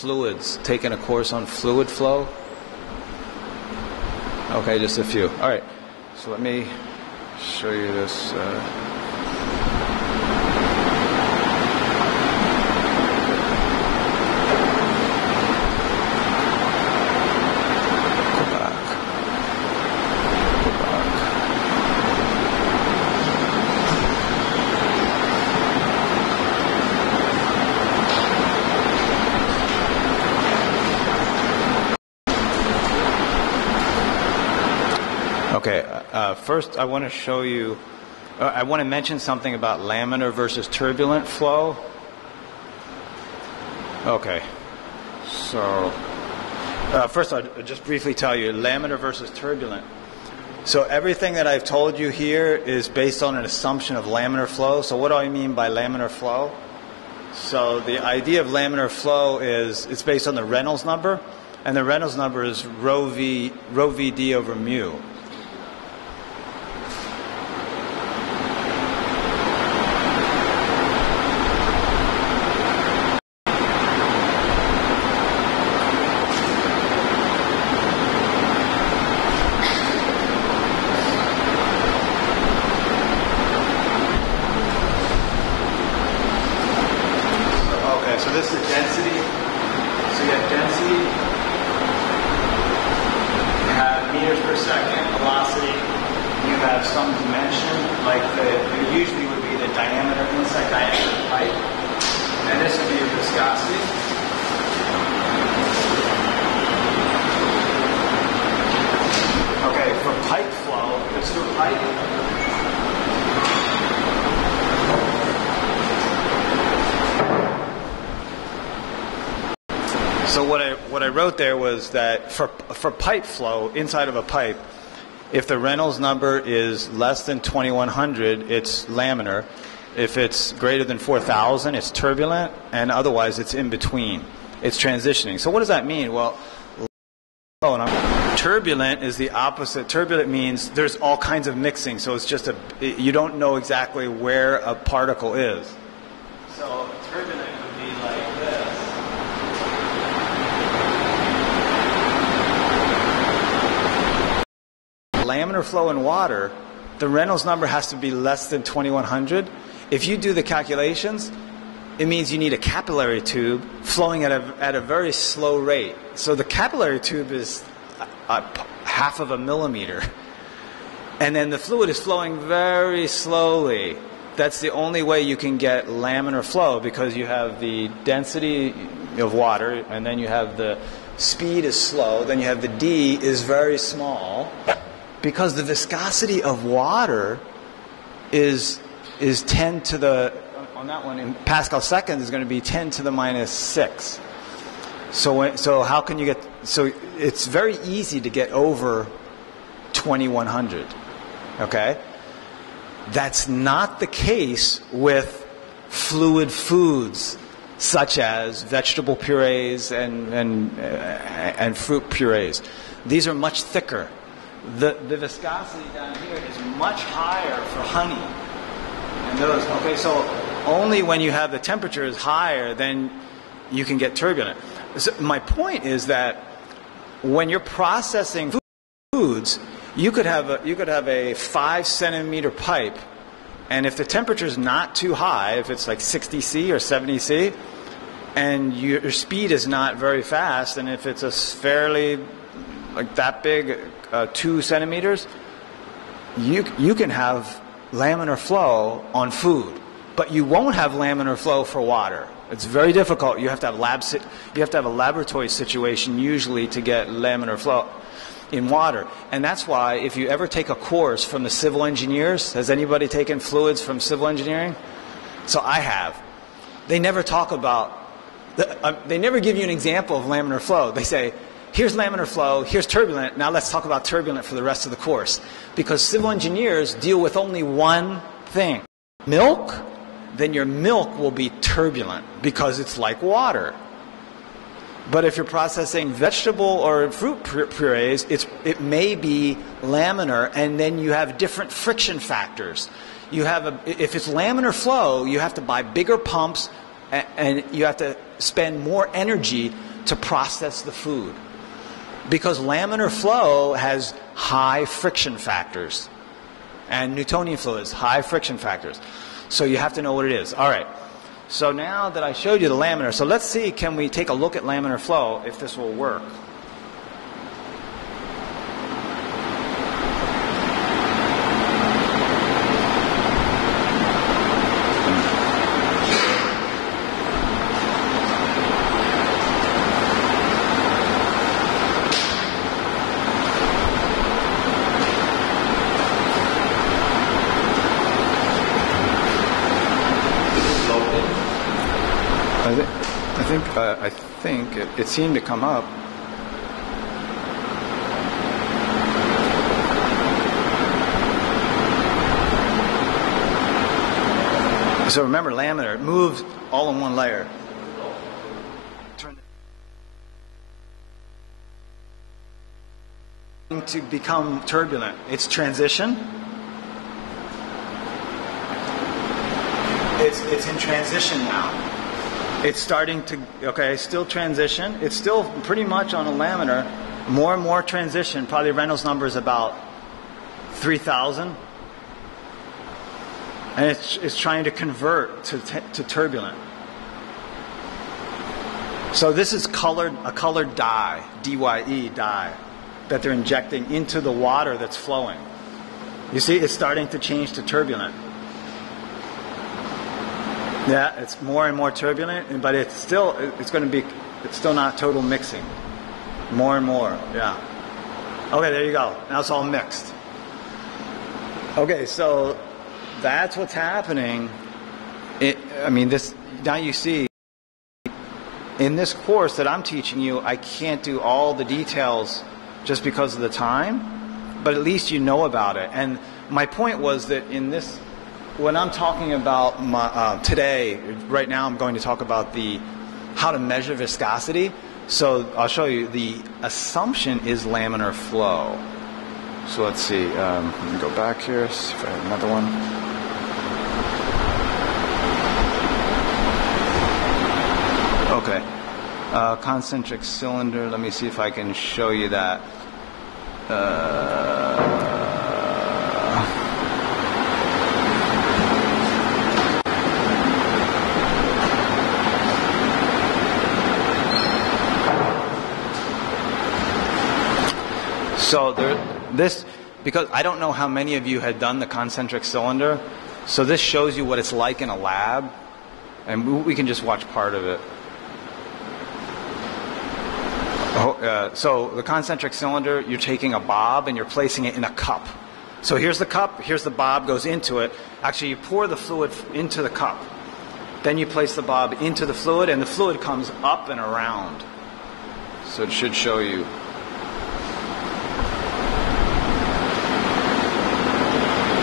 fluids, taken a course on fluid flow? Okay, just a few. All right, so let me show you this. Okay, first I want to show you, I want to mention something about laminar versus turbulent flow. Okay, so first I'll just briefly tell you, laminar versus turbulent. So everything that I've told you here is based on an assumption of laminar flow. So what do I mean by laminar flow? So the idea of laminar flow is, it's based on the Reynolds number, and the Reynolds number is rho VD over mu. So this is density. So you have density, you have meters per second, velocity, you have some dimension, like it usually would be the diameter, inside diameter of the pipe, and this would be your viscosity. Okay, for pipe flow, let's do a pipe. So what I wrote there was that for pipe flow inside of a pipe, if the Reynolds number is less than 2100, it's laminar. If it's greater than 4000, it's turbulent, and otherwise it's in between. It's transitioning. So what does that mean? Well, turbulent is the opposite. Turbulent means there's all kinds of mixing, so it's just you don't know exactly where a particle is. So turbulent would be like this. Laminar flow in water, the Reynolds number has to be less than 2100. If you do the calculations, it means you need a capillary tube flowing at a very slow rate. So the capillary tube is half of a millimeter. And then the fluid is flowing very slowly. That's the only way you can get laminar flow, because you have the density of water, and then you have the speed is slow, then you have the D is very small. Because the viscosity of water is 10 to the, on that one, in Pascal seconds is going to be 10 to the minus 6. So how can you get, so it's very easy to get over 2100, okay? That's not the case with fluid foods, such as vegetable purees and fruit purees. These are much thicker. The viscosity down here is much higher for honey. And those, okay, so only when you have the temperature is higher, then you can get turbulent. So my point is that when you're processing foods, you could have a 5 centimeter pipe, and if the temperature is not too high, if it's like 60 C or 70 C, and your speed is not very fast, and if it's a fairly like that big, 2 centimeters, you can have laminar flow on food, but you won't have laminar flow for water. It's very difficult. You have to have a laboratory situation usually to get laminar flow in water. And that's why if you ever take a course from the civil engineers, has anybody taken fluids from civil engineering? So I have. They never talk about, they never give you an example of laminar flow. They say, here's laminar flow, here's turbulent, now let's talk about turbulent for the rest of the course. Because civil engineers deal with only one thing. Milk, then your milk will be turbulent because it's like water. But if you're processing vegetable or fruit purees, it may be laminar, and then you have different friction factors. If it's laminar flow, you have to buy bigger pumps, and you have to spend more energy to process the food. Because laminar flow has high friction factors. And Newtonian flow is high friction factors. So you have to know what it is. All right. So now that I showed you the laminar, so let's see, can we take a look at laminar flow, if this will work. I think it seemed to come up. So remember, laminar, it moves all in one layer. To become turbulent. It's transition. It's in transition now. It's starting to, okay, still transition. It's still pretty much on a laminar. More and more transition. Probably Reynolds number is about 3,000. And it's trying to convert to turbulent. So this is a colored dye, DYE dye, that they're injecting into the water that's flowing. You see, it's starting to change to turbulent. Yeah, it's more and more turbulent, but it's still not total mixing. More and more, yeah. Okay, there you go. Now it's all mixed. Okay, so that's what's happening. Now you see, in this course that I'm teaching you, I can't do all the details just because of the time, but at least you know about it. And my point was that in this, when I'm talking about today, right now I'm going to talk about how to measure viscosity. So I'll show you. The assumption is laminar flow. So let's see. Let me go back here. See if I have another one. Okay. Concentric cylinder. Let me see if I can show you that. So because I don't know how many of you had done the concentric cylinder, so this shows you what it's like in a lab, and we can just watch part of it. So the concentric cylinder, you're taking a bob and you're placing it in a cup. So here's the cup, here's the bob, goes into it. Actually, you pour the fluid into the cup. Then you place the bob into the fluid, and the fluid comes up and around. So it should show you.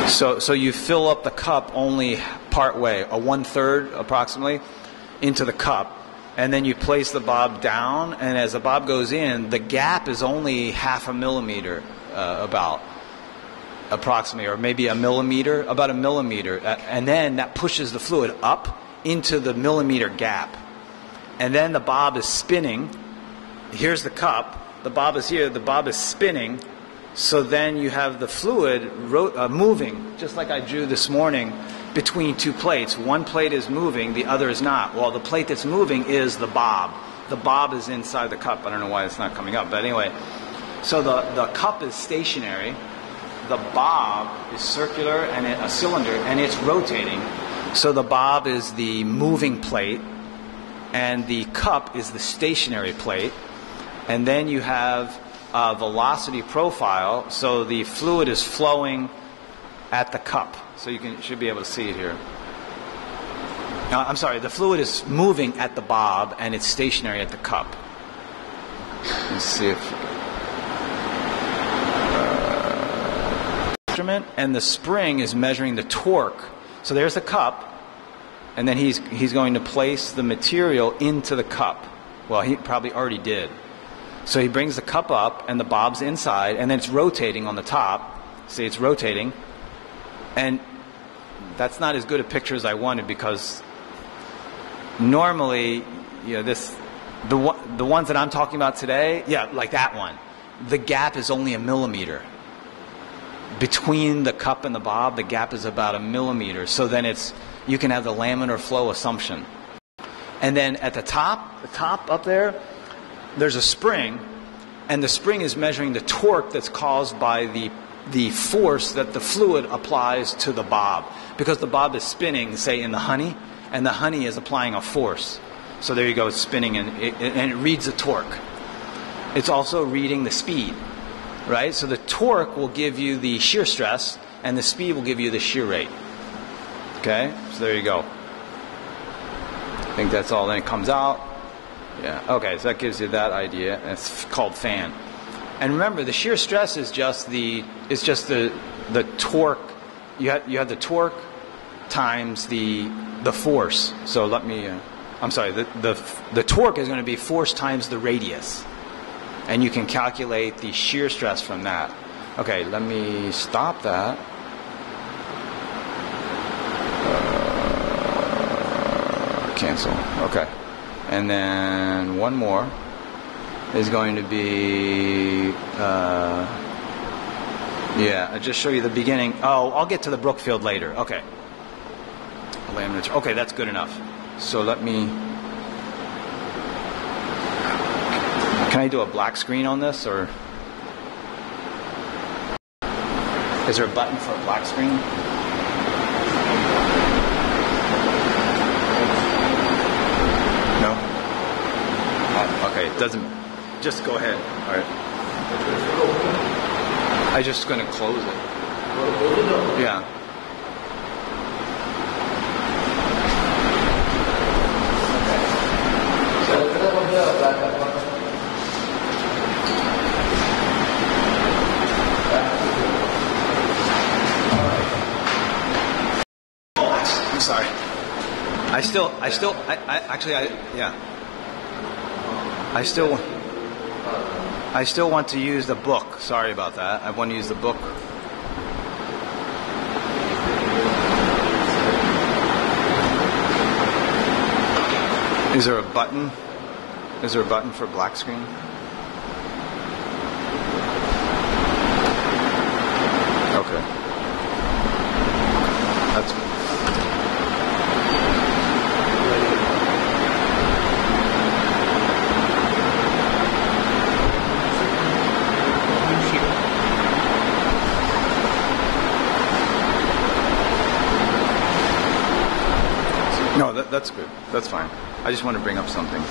So you fill up the cup only part way, a 1/3 approximately, into the cup. And then you place the bob down, and as the bob goes in, the gap is only 0.5 millimeter, approximately, or maybe about a millimeter. And then that pushes the fluid up into the millimeter gap. And then the bob is spinning. Here's the cup. The bob is here. The bob is spinning. So then you have the fluid moving, just like I drew this morning, between two plates. One plate is moving, the other is not. Well, the plate that's moving is the bob. The bob is inside the cup. I don't know why it's not coming up, but anyway. So the cup is stationary. The bob is circular and a cylinder, and it's rotating. So the bob is the moving plate, and the cup is the stationary plate. And then you have velocity profile, so the fluid is flowing at the cup. So you should be able to see it here. I'm sorry, the fluid is moving at the bob and it's stationary at the cup. Let's see if instrument, and the spring is measuring the torque. So there's the cup, and then he's going to place the material into the cup. Well, he probably already did. So he brings the cup up, and the bob's inside, and then it's rotating on the top. See, it's rotating. And that's not as good a picture as I wanted, because normally, the ones that I'm talking about today, like that one, the gap is only a millimeter. Between the cup and the bob, the gap is about a millimeter. So then you can have the laminar flow assumption. And then at the top up there, there's a spring, and the spring is measuring the torque that's caused by the force that the fluid applies to the bob. Because the bob is spinning, say, in the honey, and the honey is applying a force. So there you go, it's spinning, and it reads the torque. It's also reading the speed, right? So the torque will give you the shear stress, and the speed will give you the shear rate. Okay? So there you go. I think that's all. Then it comes out. Yeah. Okay, so that gives you that idea. It's called fan. And remember, the shear stress is just the torque. You have the torque times the force. So let me. I'm sorry. The torque is going to be force times the radius, and you can calculate the shear stress from that. Okay, let me stop that. Cancel. Okay. And then one more is going to be, I'll just show you the beginning. Oh, I'll get to the Brookfield later. Okay. Okay, that's good enough. So let me, can I do a black screen on this, or is there a button for a black screen? Okay, it doesn't. Just go ahead. All right. I'm just going to close it. Yeah. I'm sorry. I still want to use the book. Sorry about that. I want to use the book. Is there a button? Is there a button for black screen? Okay. That's good. No, that's good. That's fine. I just want to bring up something.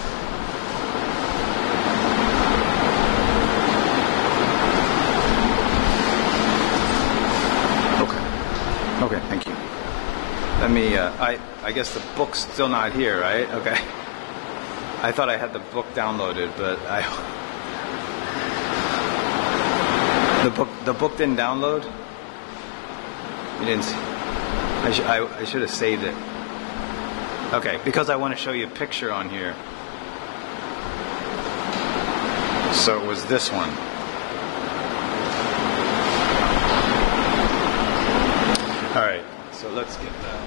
Okay, thank you. Let me, I guess the book's still not here, right? Okay. I thought I had the book downloaded, but the book didn't download? You didn't, I should have saved it. Okay, because I want to show you a picture on here. So it was this one. All right, so let's get that.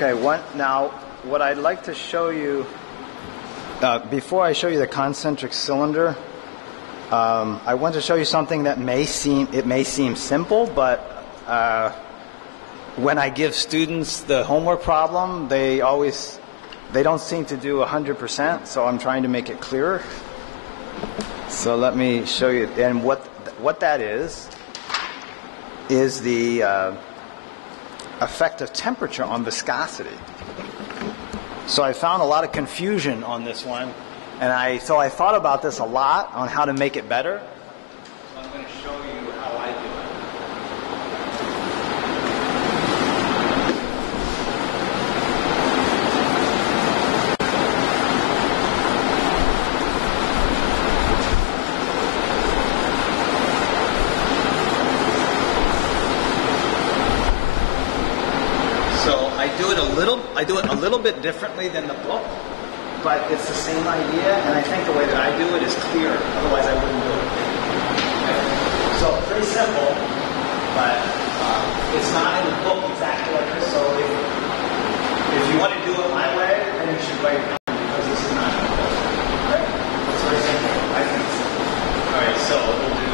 Okay, now what I'd like to show you, before I show you the concentric cylinder, I want to show you something that may seem simple, but when I give students the homework problem, they don't seem to do 100%, so I'm trying to make it clearer. So let me show you, and what that is the effect of temperature on viscosity. So I found a lot of confusion on this one, and so I thought about this a lot on how to make it better. So I'm going to show you how I do I do it a little bit differently than the book, but it's the same idea, and I think the way that I do it is clearer. Otherwise, I wouldn't do it. Okay? So pretty simple, but it's not in the book exactly like this. So if you want to do it my way, then you should write it down because this is not in the book. Okay? It's very simple. I think so. All right, so we'll do.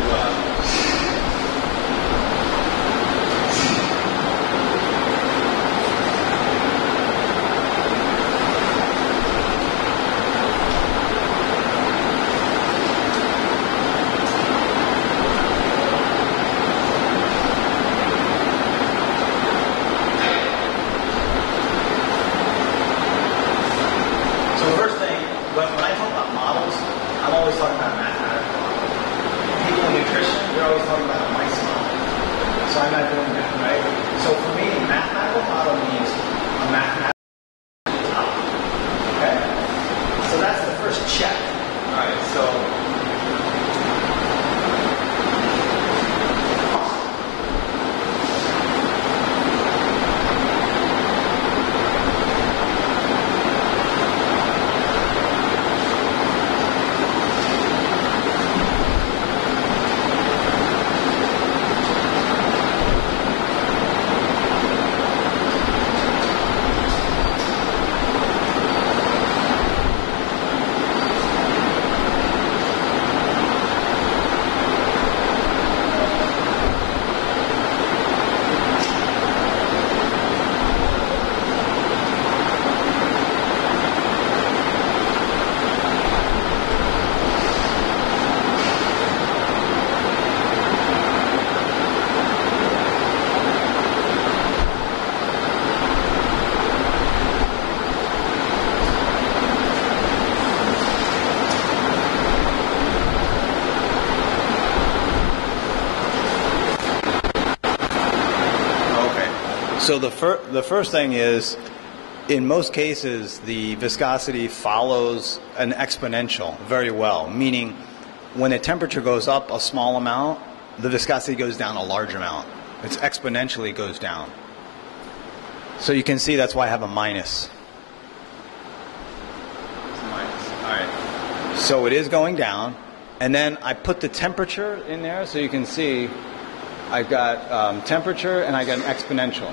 So the first thing is, in most cases, the viscosity follows an exponential very well, meaning when the temperature goes up a small amount, the viscosity goes down a large amount. It exponentially goes down. So you can see that's why I have a minus. It's a minus. All right. So it is going down, and then I put the temperature in there so you can see I've got temperature and I got an exponential.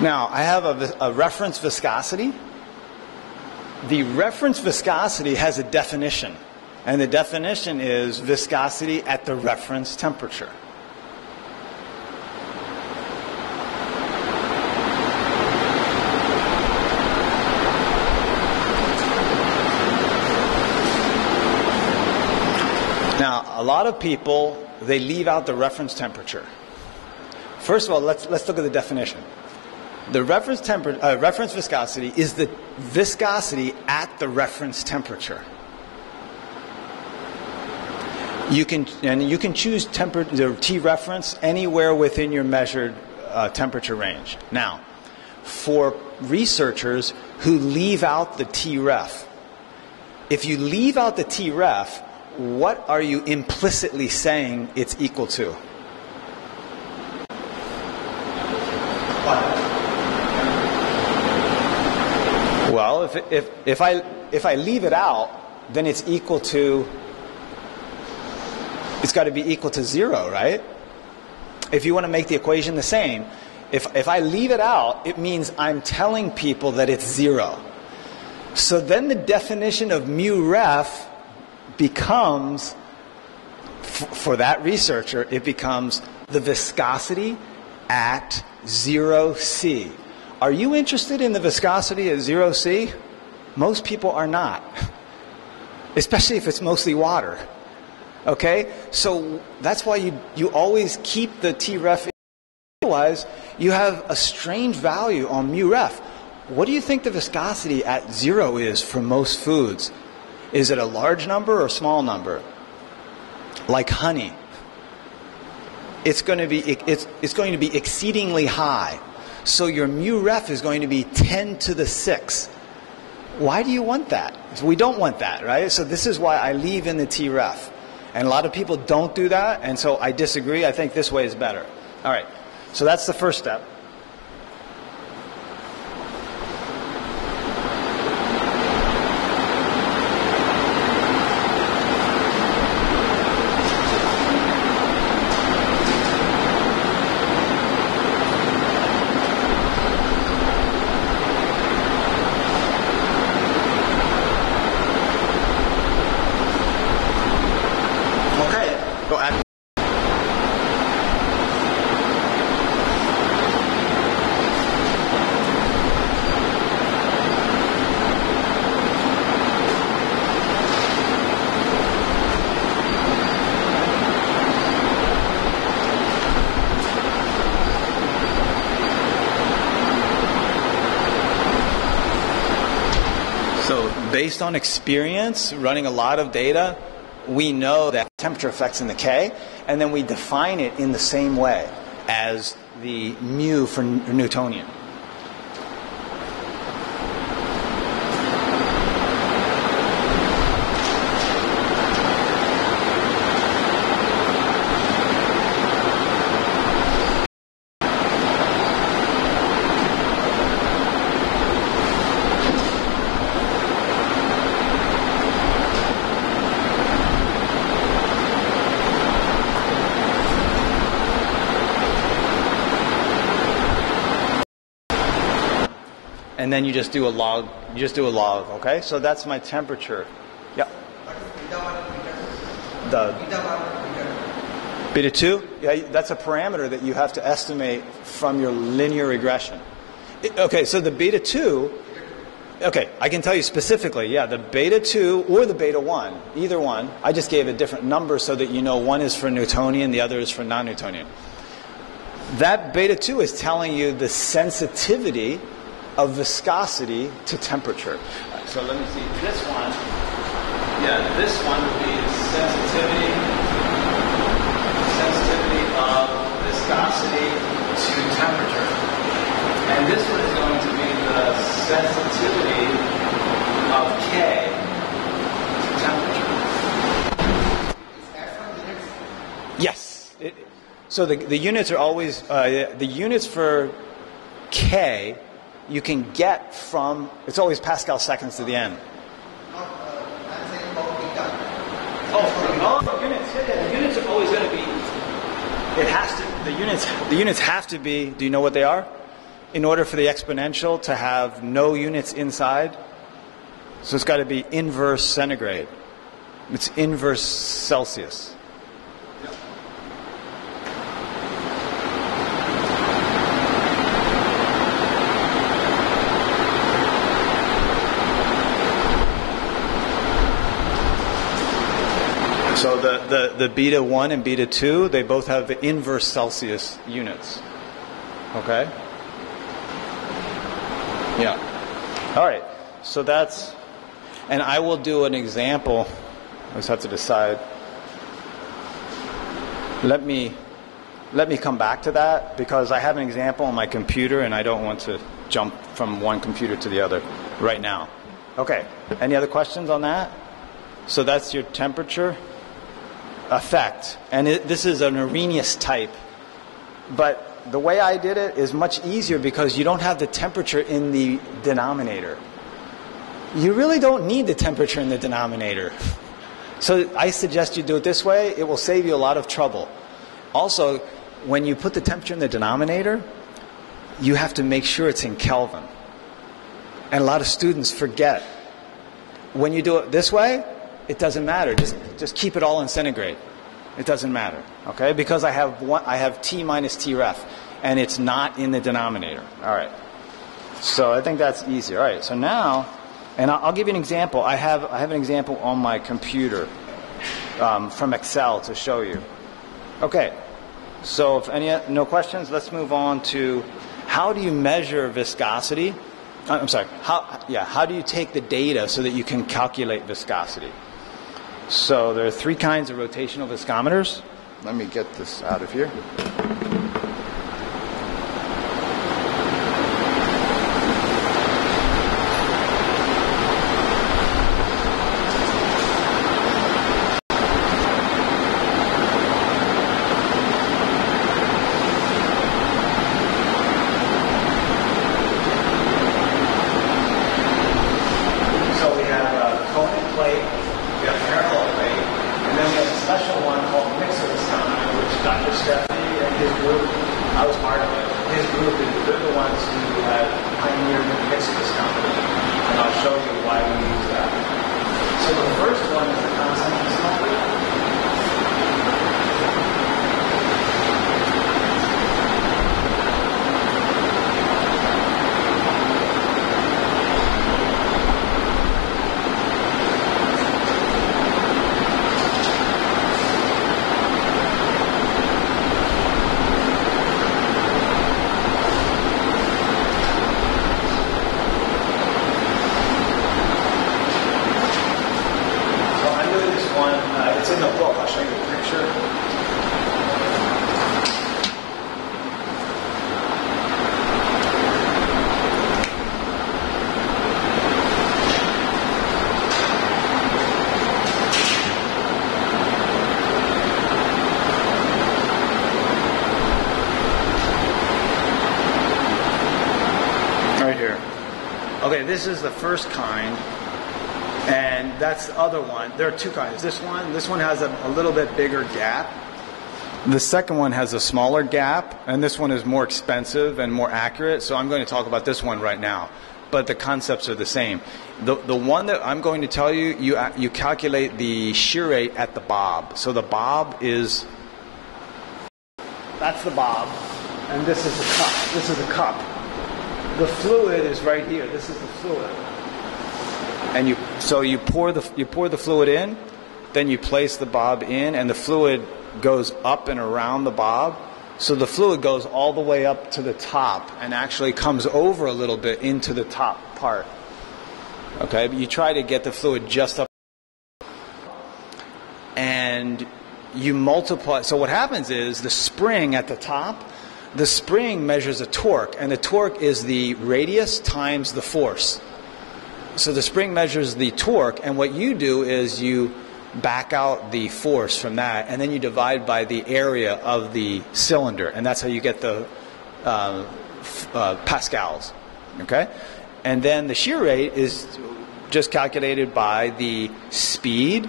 Now, I have a reference viscosity. The reference viscosity has a definition, and the definition is viscosity at the reference temperature. Now, a lot of people, they leave out the reference temperature. First of all, let's look at the definition. The reference viscosity is the viscosity at the reference temperature. You can choose the T reference anywhere within your measured temperature range. Now, for researchers who leave out the T ref, if you leave out the T ref, what are you implicitly saying it's equal to? What? Well, if I leave it out, then it's equal to, it's got to be equal to 0, right? If you want to make the equation the same, if I leave it out, it means I'm telling people that it's 0. So then the definition of mu ref becomes, for that researcher, it becomes the viscosity at 0C. Are you interested in the viscosity at 0C? Most people are not, especially if it's mostly water. Okay? So that's why you always keep the T ref. Otherwise, you have a strange value on mu ref. What do you think the viscosity at 0 is for most foods? Is it a large number or a small number? Like honey. It's going to be exceedingly high. So your mu ref is going to be 10 to the 6. Why do you want that? We don't want that, right? So this is why I leave in the T ref. And a lot of people don't do that, and so I disagree. I think this way is better. All right, so that's the first step. Based on experience, running a lot of data, we know that temperature affects in the K, and then we define it in the same way as the mu for Newtonian. And then you just do a log. You just do a log, okay? So that's my temperature. Yeah. The beta 2? Yeah, that's a parameter that you have to estimate from your linear regression. Okay, so the beta 2, okay, I can tell you specifically, yeah, the beta 2 or the beta 1, either one. I just gave a different number so that you know one is for Newtonian, the other is for non-Newtonian. That beta 2 is telling you the sensitivity of viscosity to temperature. So let me see, this one, yeah, this one would be sensitivity of viscosity to temperature. And this one is going to be the sensitivity of K to temperature. Yes. So the units are always, the units for K you can get from, it's always Pascal seconds to the n. Oh, units. Yeah, the units are always going to be, it has to, the units have to be, do you know what they are? In order for the exponential to have no units inside, so it's got to be inverse centigrade. It's inverse Celsius. So the beta 1 and beta 2, they both have inverse Celsius units. Okay? Yeah. All right. So that's, and I will do an example. I just have to decide. Let me come back to that because I have an example on my computer and I don't want to jump from one computer to the other right now. Okay. Any other questions on that? So that's your temperature effect, and this is an Arrhenius type, but the way I did it is much easier because you don't have the temperature in the denominator. You really don't need the temperature in the denominator. So I suggest you do it this way. It will save you a lot of trouble. Also, when you put the temperature in the denominator, you have to make sure it's in Kelvin. And a lot of students forget. When you do it this way, it doesn't matter. Just keep it all in centigrade. It doesn't matter, okay? Because I have T minus T ref, and it's not in the denominator. All right. So I think that's easier. All right. So now, and I'll give you an example. I have an example on my computer from Excel to show you. Okay. So if no questions, let's move on to how do you measure viscosity? I'm sorry. How do you take the data so that you can calculate viscosity? So there are three kinds of rotational viscometers. Let me get this out of here. Dr. Steffi and his group Okay, this is the first kind, and that's the other one. There are two kinds. This one has a little bit bigger gap. The second one has a smaller gap, and this one is more expensive and more accurate, so I'm going to talk about this one right now. But the concepts are the same. The one that I'm going to tell you, you calculate the shear rate at the bob. So the bob is, that's the bob, and this is the cup. This is the cup. The fluid is right here. This is the fluid. And you pour the fluid in, then you place the bob in, and the fluid goes up and around the bob. So the fluid goes all the way up to the top and actually comes over a little bit into the top part. Okay, but you try to get the fluid just up, and you multiply. So what happens is the spring at the top, the spring measures a torque, and the torque is the radius times the force. So the spring measures the torque, and what you do is you back out the force from that, and then you divide by the area of the cylinder, and that's how you get the pascals. Okay, and then the shear rate is just calculated by the speed.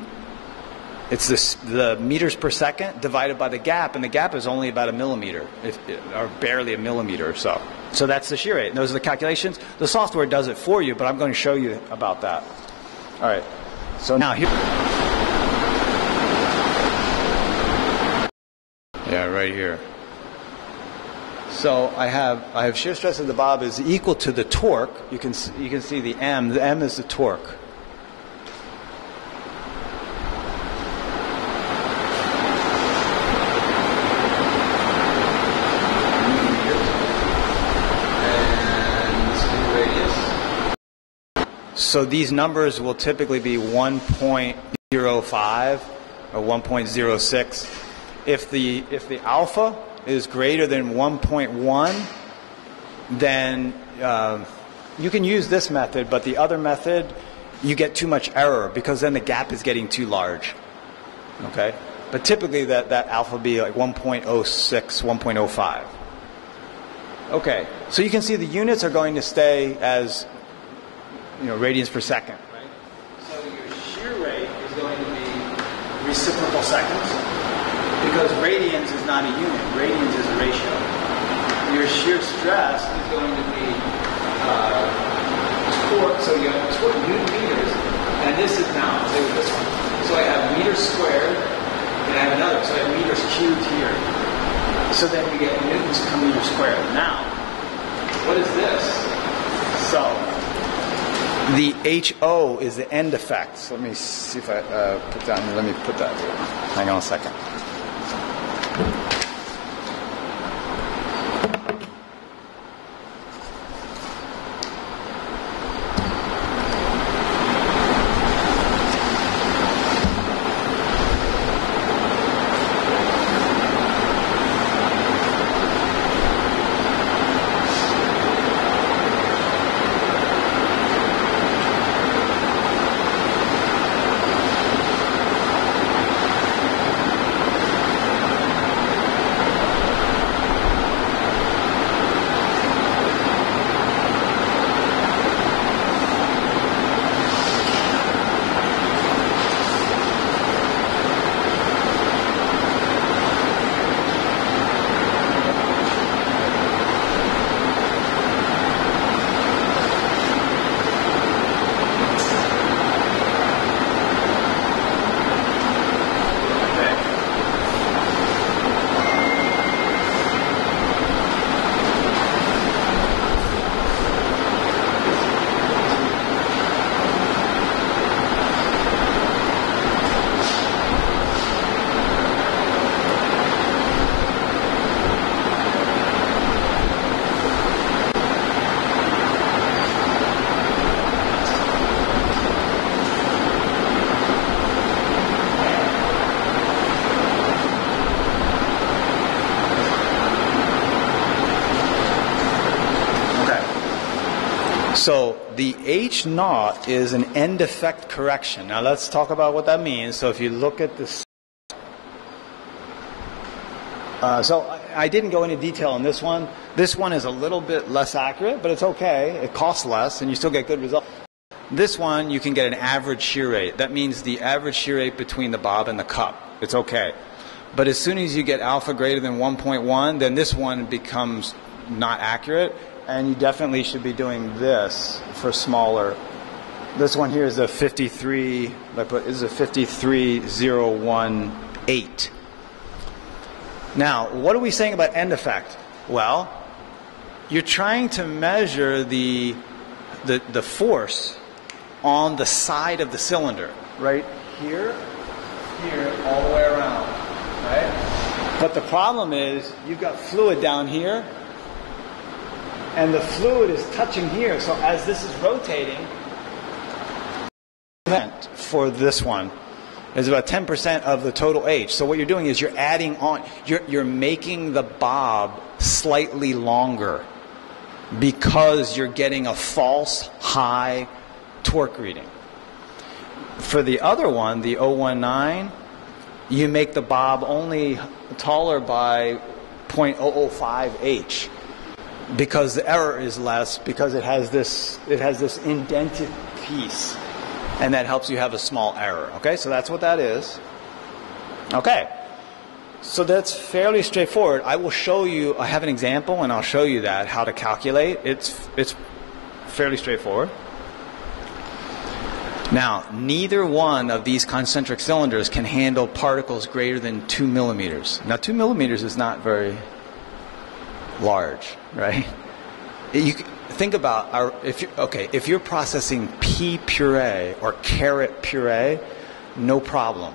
It's the meters per second divided by the gap, and the gap is only about a millimeter, or barely a millimeter or so. So that's the shear rate, and those are the calculations. The software does it for you, but I'm going to show you about that. All right, so now here. Yeah, right here. So I have shear stress of the bob is equal to the torque. You can see the M. The M is the torque. So these numbers will typically be 1.05 or 1.06. If the alpha is greater than 1.1, then you can use this method, but the other method, you get too much error because then the gap is getting too large. Okay? But typically that alpha be like 1.06, 1.05. Okay, so you can see the units are going to stay as radians per second. Right? So your shear rate is going to be reciprocal seconds, because radians is not a unit. Radians is a ratio. Your shear stress is going to be torque. So you have torque newton meters, and this is now, say with this one. So I have meters squared, and I have another. So I have meters cubed here. So then you get newtons per meter squared. Now, what is this? So the HO is the end effect. So let me see if I put that. Let me put that here. Hang on a second. So the H naught is an end effect correction. Now let's talk about what that means. So if you look at this, so I didn't go into detail on this one. This one is a little bit less accurate, but it's okay. It costs less, and you still get good results. This one, you can get an average shear rate. That means the average shear rate between the bob and the cup. It's okay. But as soon as you get alpha greater than 1.1, then this one becomes not accurate, and you definitely should be doing this for smaller. This one here is a 53, this is a 53018. Now, what are we saying about end effect? Well, you're trying to measure the force on the side of the cylinder, right? Here, all the way around, right? But the problem is you've got fluid down here, and the fluid is touching here. So as this is rotating, for this one is about 10% of the total H. So what you're doing is you're adding on, you're making the bob slightly longer because you're getting a false high torque reading. For the other one, the 019, you make the bob only taller by 0.005 H because the error is less, because it has this indented piece, and that helps you have a small error. Okay, so that's what that is. Okay, so that's fairly straightforward. I will show you, I have an example, and I'll show you that, how to calculate. It's fairly straightforward. Now, neither one of these concentric cylinders can handle particles greater than 2 millimeters. Now, 2 millimeters is not very large, right? Think about if you're processing pea puree or carrot puree, no problem.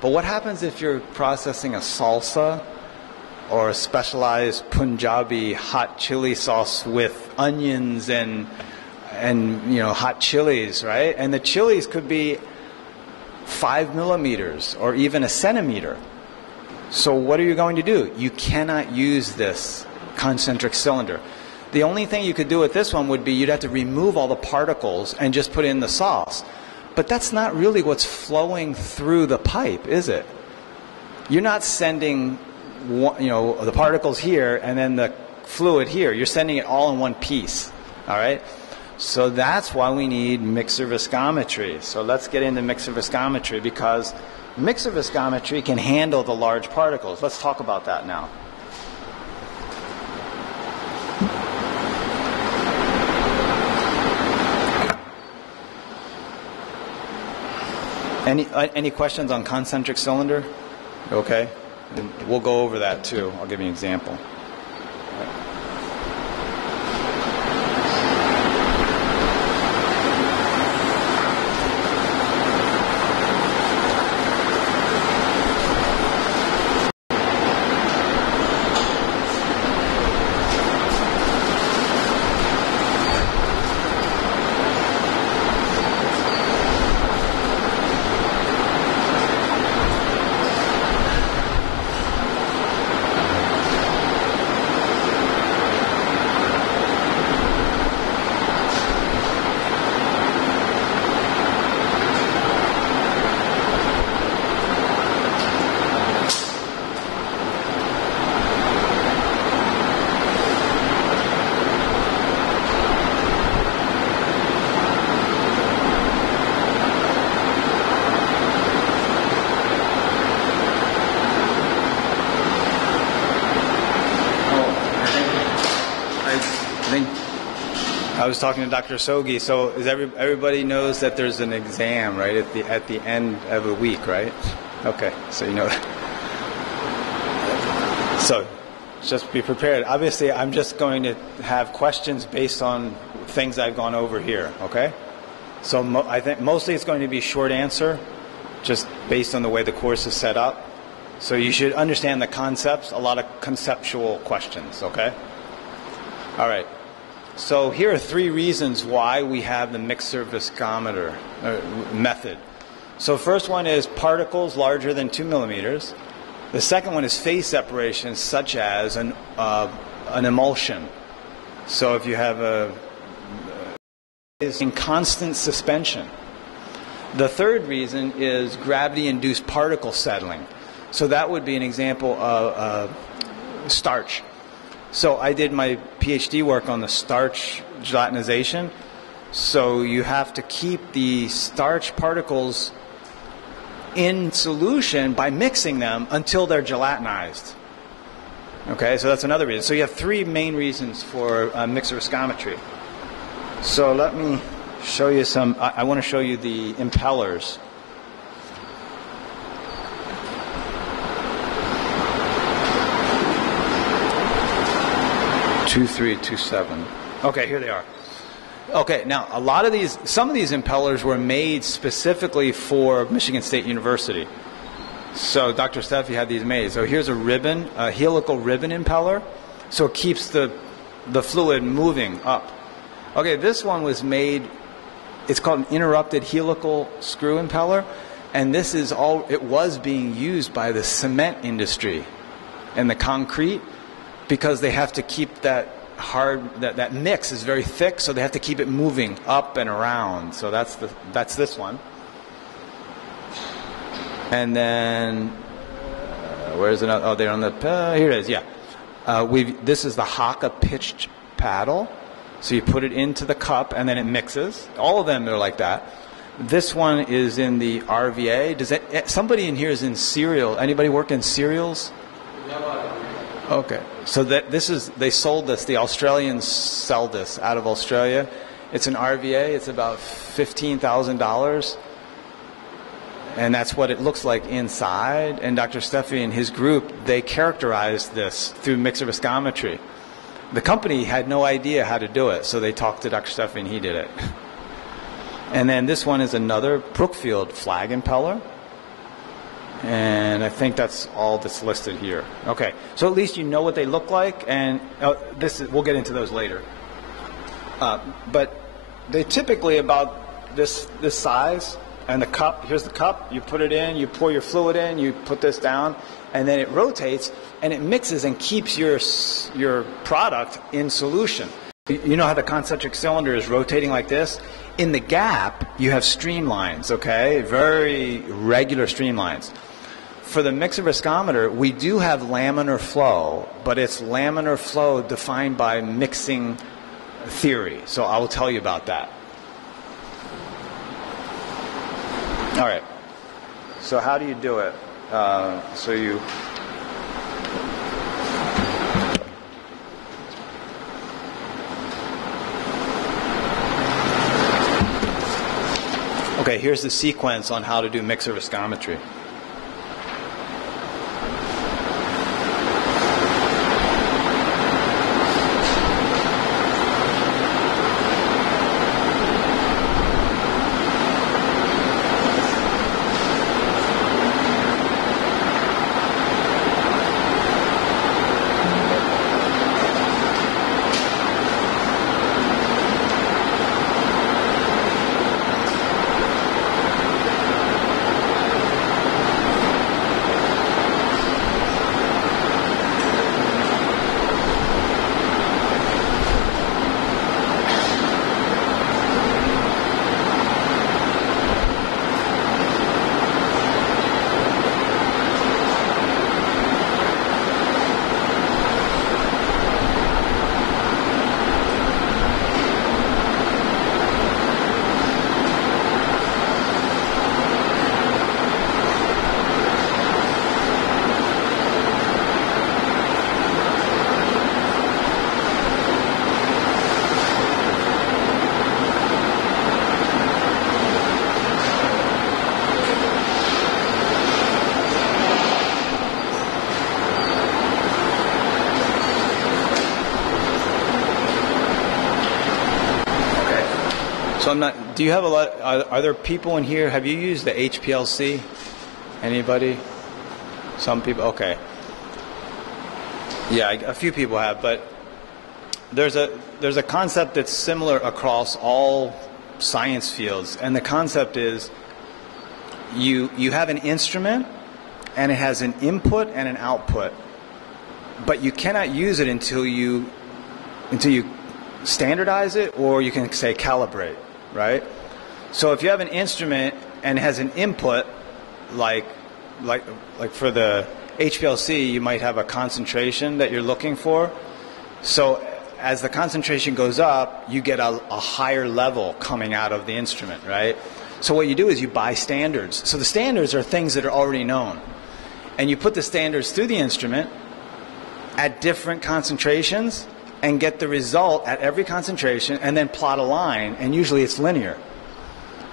But what happens if you're processing a salsa or a specialized Punjabi hot chili sauce with onions and hot chilies, right? And the chilies could be 5 millimeters or even a centimeter. So what are you going to do? You cannot use this concentric cylinder. The only thing you could do with this one would be you'd have to remove all the particles and just put in the sauce. But that's not really what's flowing through the pipe, is it? You're not sending the particles here and then the fluid here. You're sending it all in one piece, all right? So that's why we need mixer viscometry. So let's get into mixer viscometry, because mixer viscometry can handle the large particles. Let's talk about that now. Any questions on concentric cylinder? Okay. And we'll go over that too. I'll give you an example. I was talking to Dr. Sogi. So everybody knows that there's an exam, right, at the end of the week, right? Okay, so you know that. So just be prepared. Obviously, I'm just going to have questions based on things I've gone over here, okay? So I think mostly it's going to be short answer, just based on the way the course is set up. So you should understand the concepts, a lot of conceptual questions, okay? All right. So here are 3 reasons why we have the mixer viscometer method. So first one is particles larger than 2 millimeters. The second one is phase separation, such as an emulsion. So if you have is in constant suspension. The third reason is gravity-induced particle settling. So that would be an example of starch. So I did my PhD work on the starch gelatinization. So you have to keep the starch particles in solution by mixing them until they're gelatinized. Okay, so that's another reason. So you have three main reasons for mixer viscometry. So let me show you some. I want to show you the impellers. Two, 3, 2, 7. Okay, here they are. Okay, now some of these impellers were made specifically for Michigan State University. So Dr. Steffi had these made. So here's a helical ribbon impeller. So it keeps the fluid moving up. Okay, this one was made, it's called an interrupted helical screw impeller. And it was being used by the cement industry and the concrete, because they have to keep that that mix is very thick, so they have to keep it moving up and around. So that's this one. And then where's another? Oh, they're on the here it is. Yeah, this is the Haka pitched paddle. So you put it into the cup and then it mixes. All of them are like that. This one is in the RVA. Somebody in here is in cereal? Anybody work in cereals? Okay, so they sold this. The Australians sell this out of Australia. It's an RVA. It's about $15,000, and that's what it looks like inside. And Dr. Steffi and his group, they characterized this through mixer viscometry. The company had no idea how to do it, so they talked to Dr. Steffi and he did it. And then this one is another Brookfield flag impeller. And I think that's all that's listed here. Okay, so at least you know what they look like, and we'll get into those later. But they typically about this size, and the cup. Here's the cup. You put it in. You pour your fluid in. You put this down, and then it rotates and it mixes and keeps your product in solution. You know how the concentric cylinder is rotating like this? In the gap, you have streamlines. Okay, very regular streamlines. For the mixer viscometer, we do have laminar flow, but it's laminar flow defined by mixing theory. So I will tell you about that. All right. So how do you do it? Okay, here's the sequence on how to do mixer viscometry. So do you have a lot, are there people in here, have you used the HPLC? Anybody? Some people, okay. Yeah, a few people have, but there's a concept that's similar across all science fields, and the concept is you have an instrument and it has an input and an output, but you cannot use it until you standardize it, or you can say calibrate, right? So if you have an instrument and it has an input, like for the HPLC, you might have a concentration that you're looking for. So as the concentration goes up, you get a higher level coming out of the instrument, right? So what you do is you buy standards. So the standards are things that are already known. And you put the standards through the instrument at different concentrations and get the result at every concentration and then plot a line, and usually it's linear.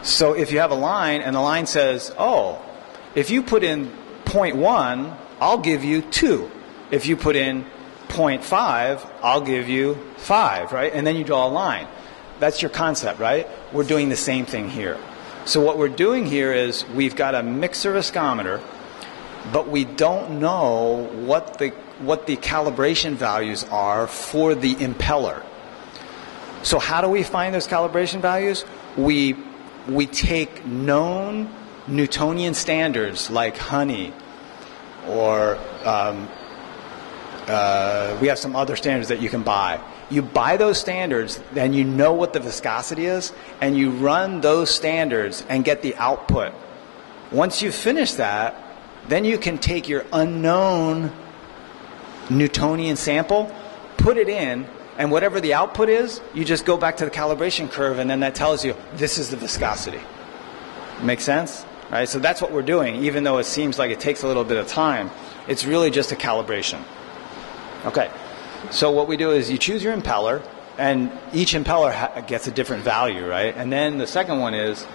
So if you have a line and the line says, oh, if you put in 0.1, I'll give you 2. If you put in 0.5, I'll give you 5, right? And then you draw a line. That's your concept, right? We're doing the same thing here. So what we're doing here is we've got a mixer viscometer, but we don't know what the calibration values are for the impeller. So how do we find those calibration values? We take known Newtonian standards like honey, or we have some other standards that you can buy. You buy those standards, then you know what the viscosity is, and you run those standards and get the output. Once you finish that, then you can take your unknown Newtonian sample, put it in, and whatever the output is, you just go back to the calibration curve, and then that tells you this is the viscosity. Make sense? Right? So that's what we're doing. Even though it seems like it takes a little bit of time, it's really just a calibration. Okay. So what we do is you choose your impeller, and each impeller gets a different value, right? And then the second one is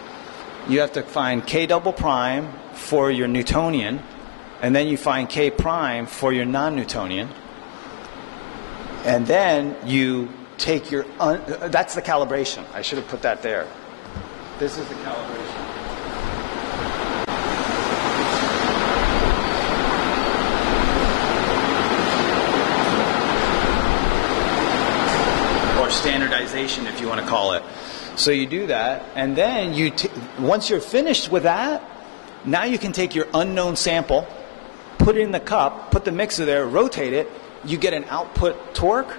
you have to find K double prime for your Newtonian, and then you find K prime for your non-Newtonian. And then you take your, that's the calibration. I should have put that there. This is the calibration. Or standardization, if you want to call it. So you do that, and then you once you're finished with that, now you can take your unknown sample, put it in the cup, put the mixer there, rotate it, you get an output torque,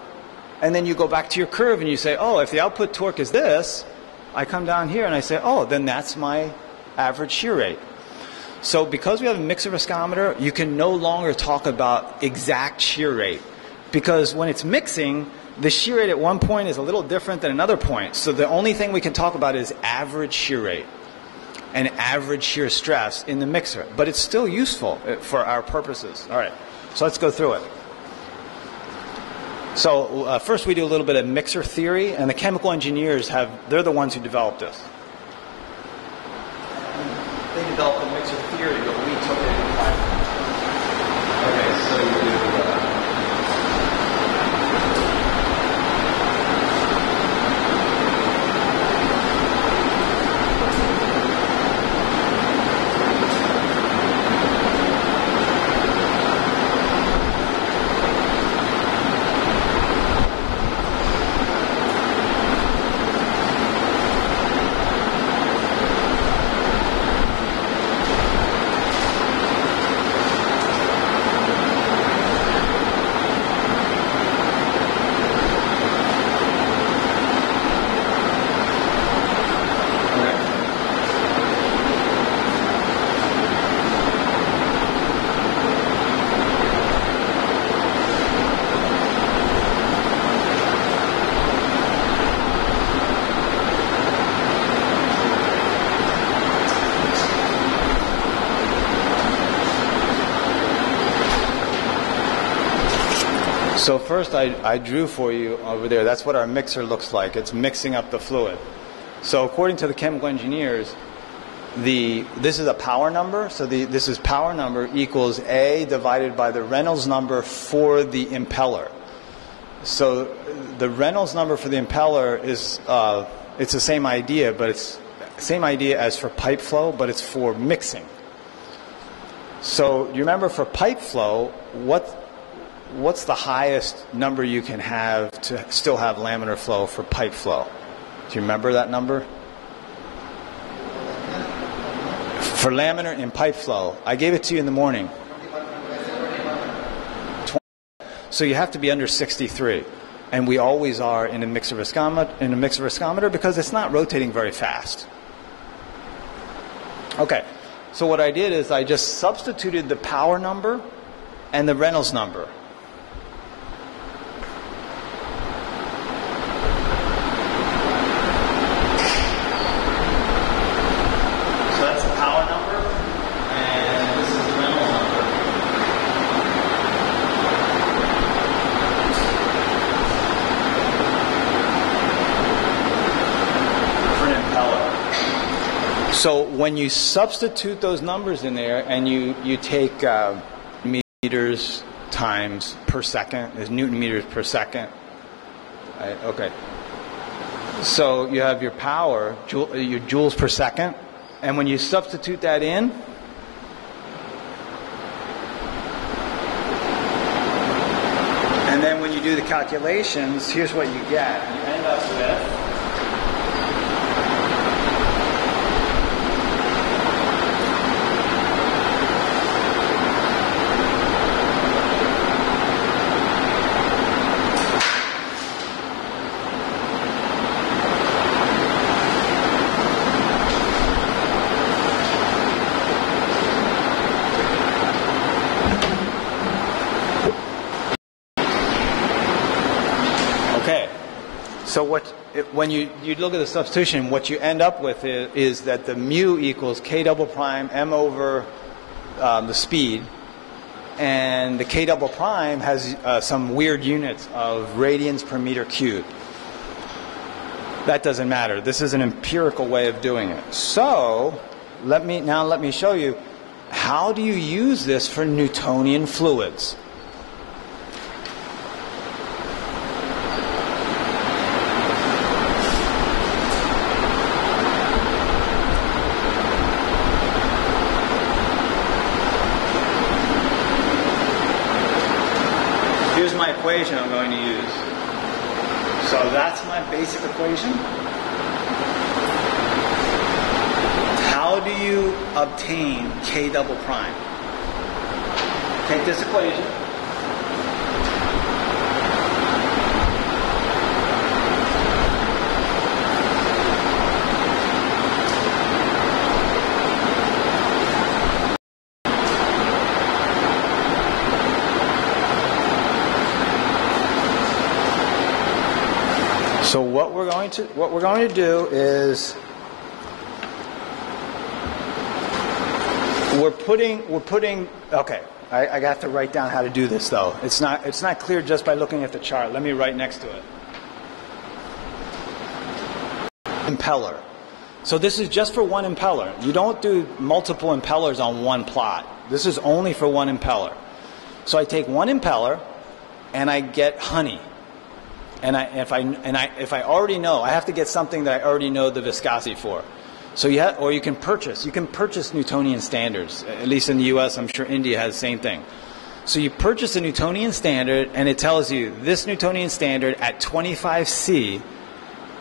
and then you go back to your curve and you say, oh, if the output torque is this, I come down here and I say, oh, then that's my average shear rate. So because we have a mixer viscometer, you can no longer talk about exact shear rate, because when it's mixing, the shear rate at one point is a little different than another point. So the only thing we can talk about is average shear rate and average shear stress in the mixer. But it's still useful for our purposes. All right, so let's go through it. So first we do a little bit of mixer theory, and the chemical engineers they're the ones who developed this. They developed the mixer theory, but we took it and applied it. Okay, so you do So first I drew for you over there, that's what our mixer looks like. It's mixing up the fluid. So according to the chemical engineers, this is a power number. So this is power number equals A divided by the Reynolds number for the impeller. So the Reynolds number for the impeller is, it's the same idea, but it's the same idea as for pipe flow, but it's for mixing. So you remember for pipe flow, what's the highest number you can have to still have laminar flow for pipe flow? Do you remember that number? For laminar in pipe flow, I gave it to you in the morning. 20. So you have to be under 63, and we always are in a mixer viscometer because it's not rotating very fast. Okay, so what I did is I just substituted the power number and the Reynolds number. So that's the power number, and this is the Reynolds number. For an impeller. So when you substitute those numbers in there and you take meters times per second, is Newton meters per second. Right? Okay. So you have your power, your joules per second, and when you substitute that in, and then when you do the calculations, here's what you get. You end up with so when you look at the substitution, what you end up with is that the mu equals k double prime m over the speed, and the k double prime has some weird units of radians per meter cubed. That doesn't matter. This is an empirical way of doing it. So let me show you, how do you use this for Newtonian fluids? Here's my equation I'm going to use. So that's my basic equation. How do you obtain k double prime? Take this equation. So what we're going to do is we're putting okay, I got to write down how to do this though. It's not clear just by looking at the chart. Let me write next to it. Impeller. So this is just for one impeller. You don't do multiple impellers on one plot. This is only for one impeller. So I take one impeller and I get honey. And if I already know, I have to get something that I already know the viscosity for. So you can purchase Newtonian standards. At least in the U.S., I'm sure India has the same thing. So you purchase a Newtonian standard, and it tells you this Newtonian standard at 25 C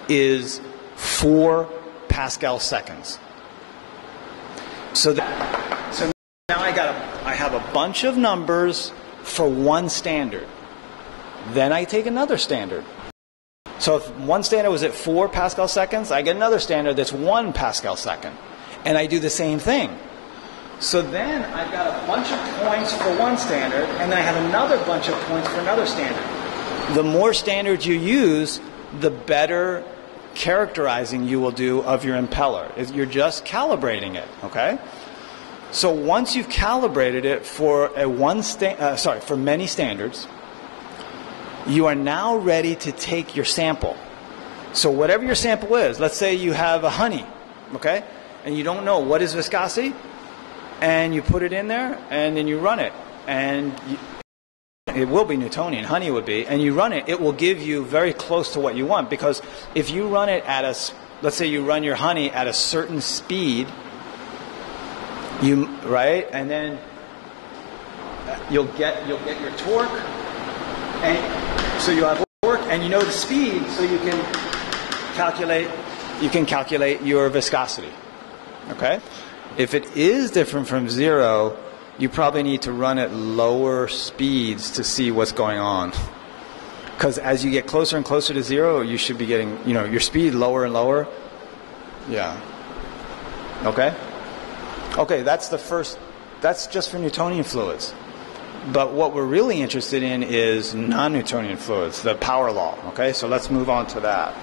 is 4 Pascal seconds. So now I have a bunch of numbers for one standard. Then I take another standard. So if one standard was at 4 Pascal seconds, I get another standard that's 1 Pascal second. And I do the same thing. So then I've got a bunch of points for one standard, and then I have another bunch of points for another standard. The more standards you use, the better characterizing you will do of your impeller. You're just calibrating it, okay? So once you've calibrated it for for many standards, you are now ready to take your sample. So whatever your sample is, let's say you have a honey, okay? And you don't know what is viscosity, and you put it in there, and then you run it. And it will be Newtonian, honey would be, and you run it, it will give you very close to what you want, because if you run it at let's say you run your honey at a certain speed, right? And then you'll get your torque, and so you have torque, and you know the speed, so you can calculate your viscosity. Okay? If it is different from 0, you probably need to run at lower speeds to see what's going on. Because as you get closer and closer to 0, you should be getting, your speed lower and lower. Yeah. Okay? Okay, that's just for Newtonian fluids. But what we're really interested in is non-Newtonian fluids, the power law. Okay, so let's move on to that.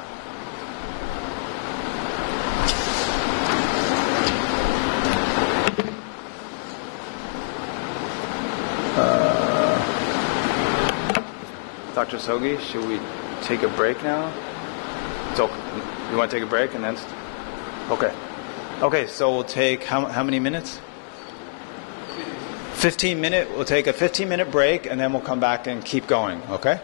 Dr. Sogi, should we take a break now? So, you want to take a break and then? Okay. Okay, so we'll take how many minutes? 15 minute. We'll take a 15-minute break and then we'll come back and keep going. Okay.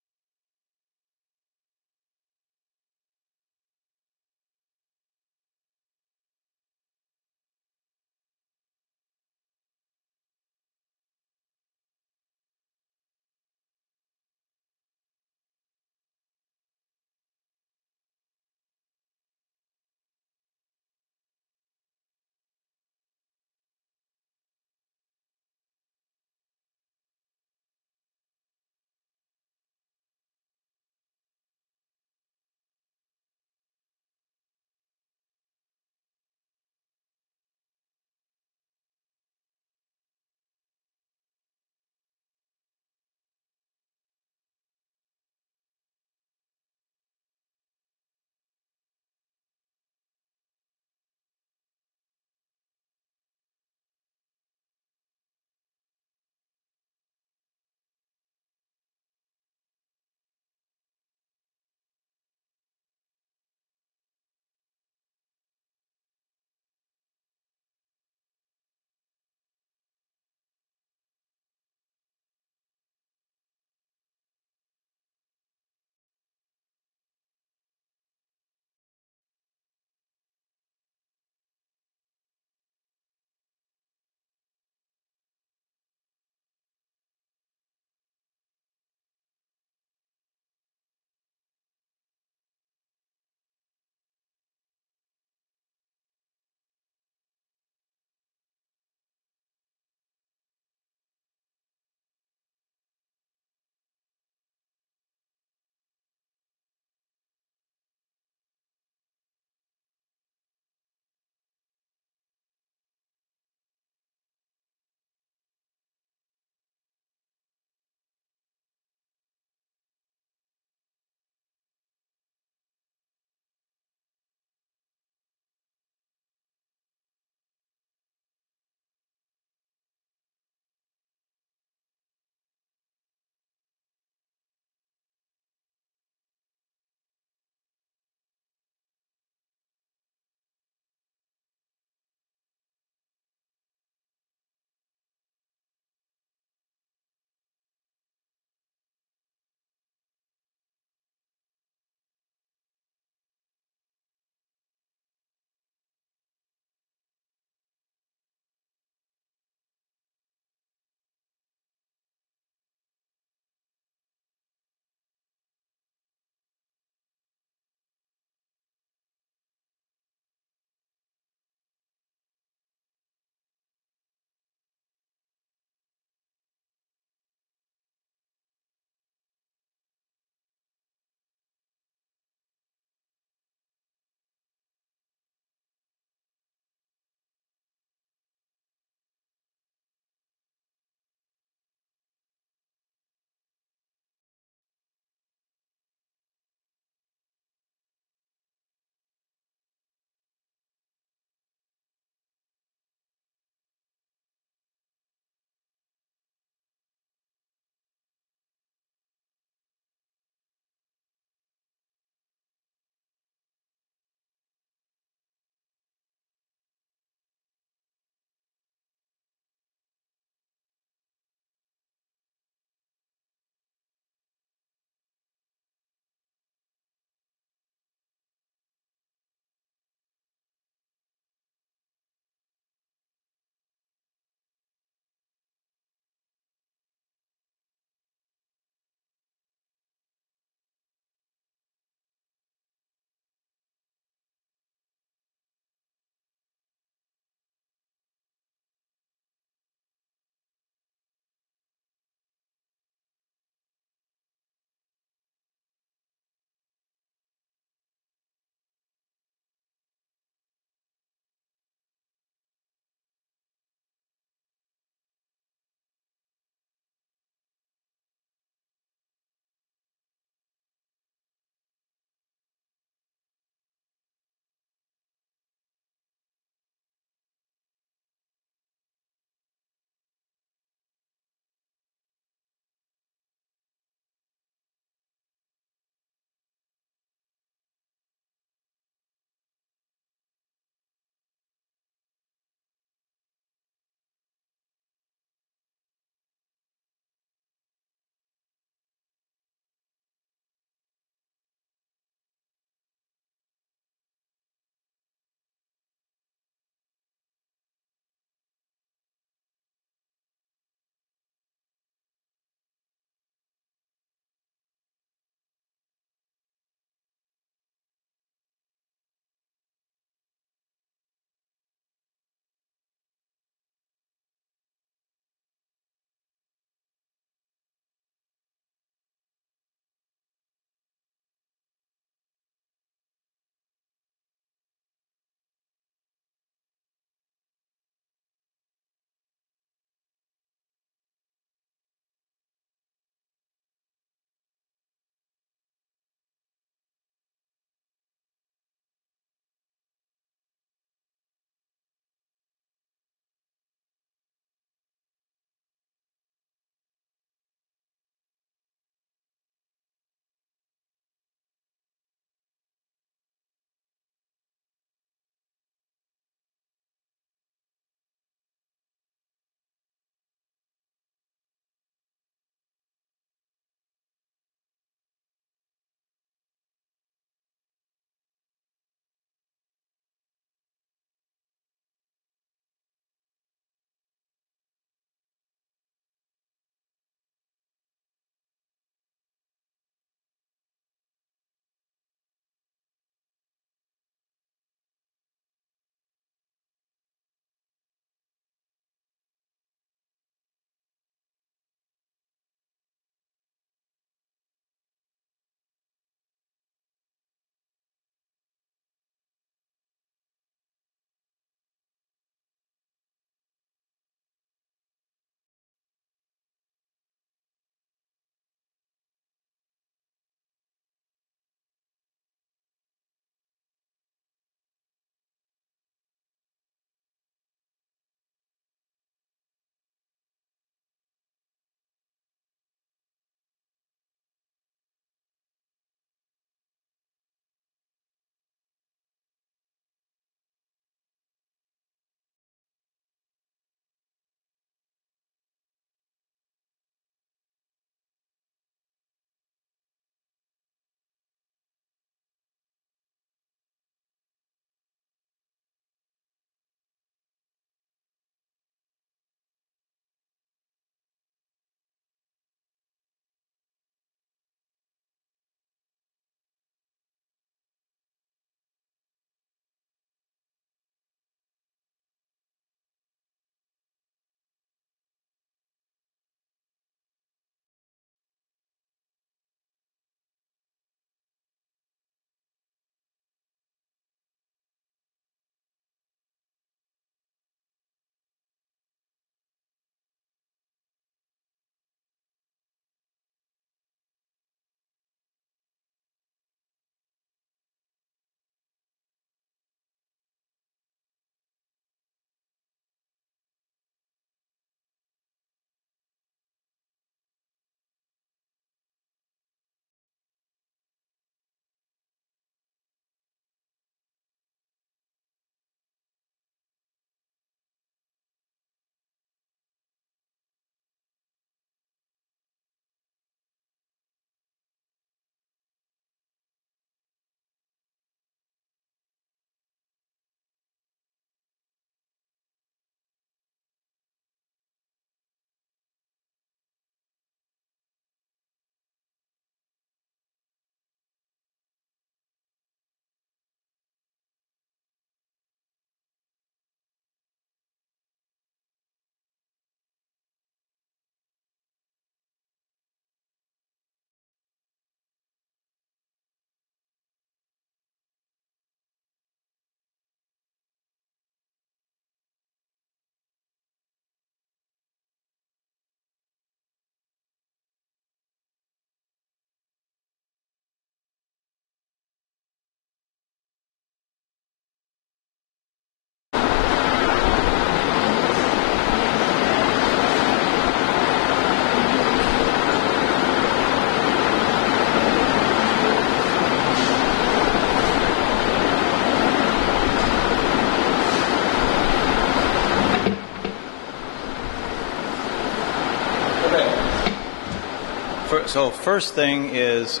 So first thing is,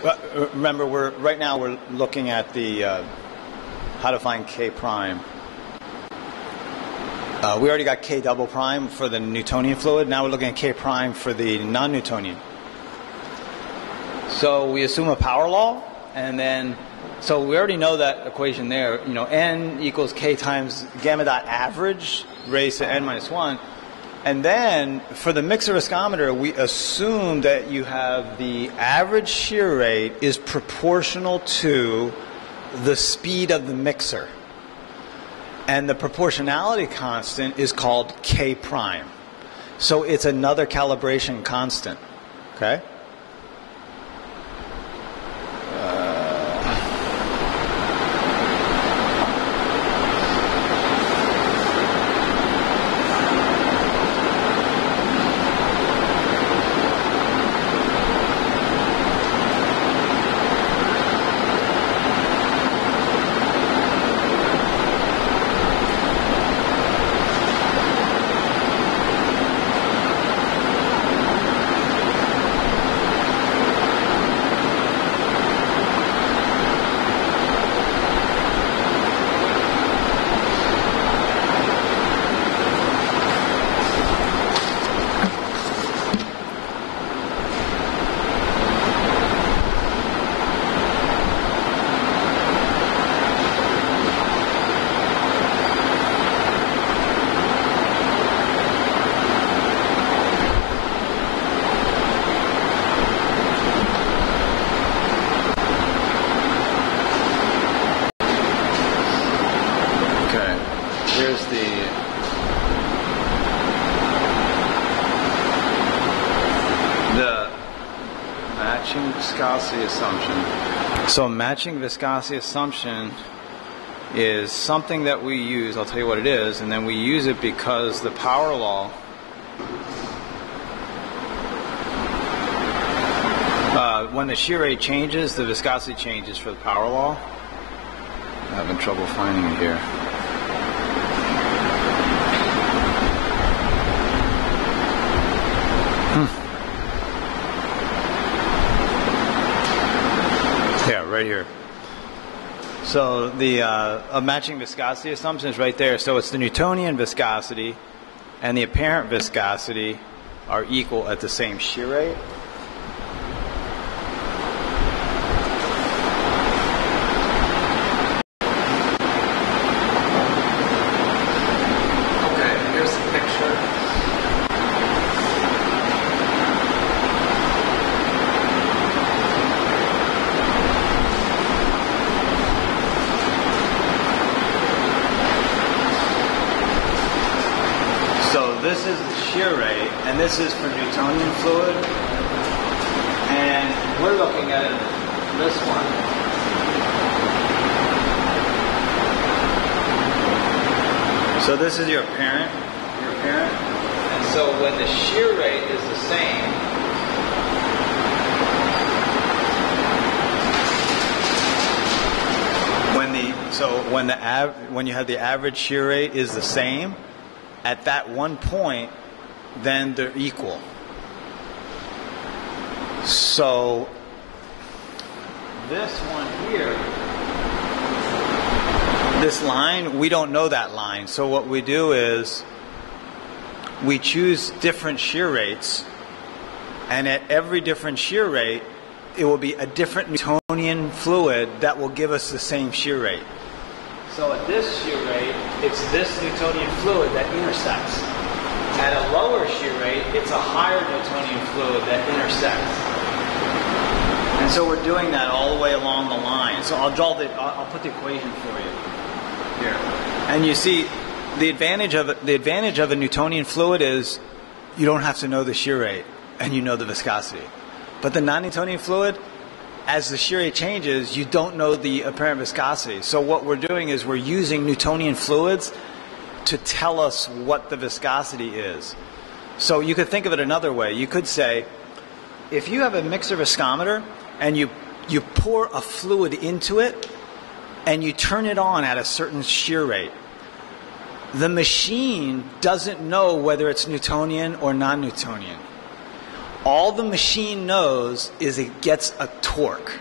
remember, right now we're looking at the how to find K prime. We already got K double prime for the Newtonian fluid. Now we're looking at K prime for the non-Newtonian. So we assume a power law, and then, so we already know that equation there. You know, N equals K times gamma dot average raised to N minus 1. And then for the mixer viscometer, we assume that you have the average shear rate is proportional to the speed of the mixer. And the proportionality constant is called K prime. So it's another calibration constant. Okay? Viscosity assumption. So matching viscosity assumption is something that we use. I'll tell you what it is, and then we use it because the power law when the shear rate changes, the viscosity changes for the power law. I'm having trouble finding it here. Right here. So the matching viscosity assumption is right there. So it's the Newtonian viscosity and the apparent viscosity are equal at the same shear rate. Okay, here's the picture. This is the shear rate, and this is for Newtonian fluid, and we're looking at this one. So this is your apparent, and so when the shear rate is the same, when you have the average shear rate is the same, at that one point, then they're equal. So this one here, this line, we don't know that line. So what we do is we choose different shear rates, and at every different shear rate, it will be a different Newtonian fluid that will give us the same shear rate. So at this shear rate, it's this Newtonian fluid that intersects. At a lower shear rate, it's a higher Newtonian fluid that intersects. And so we're doing that all the way along the line. So I'll put the equation for you here. And you see, the advantage of a Newtonian fluid is you don't have to know the shear rate, and you know the viscosity. But the non-Newtonian fluid, as the shear rate changes, you don't know the apparent viscosity. So what we're doing is we're using Newtonian fluids to tell us what the viscosity is. So you could think of it another way. You could say, if you have a mixer viscometer and you pour a fluid into it and you turn it on at a certain shear rate, the machine doesn't know whether it's Newtonian or non-Newtonian. All the machine knows is it gets a torque.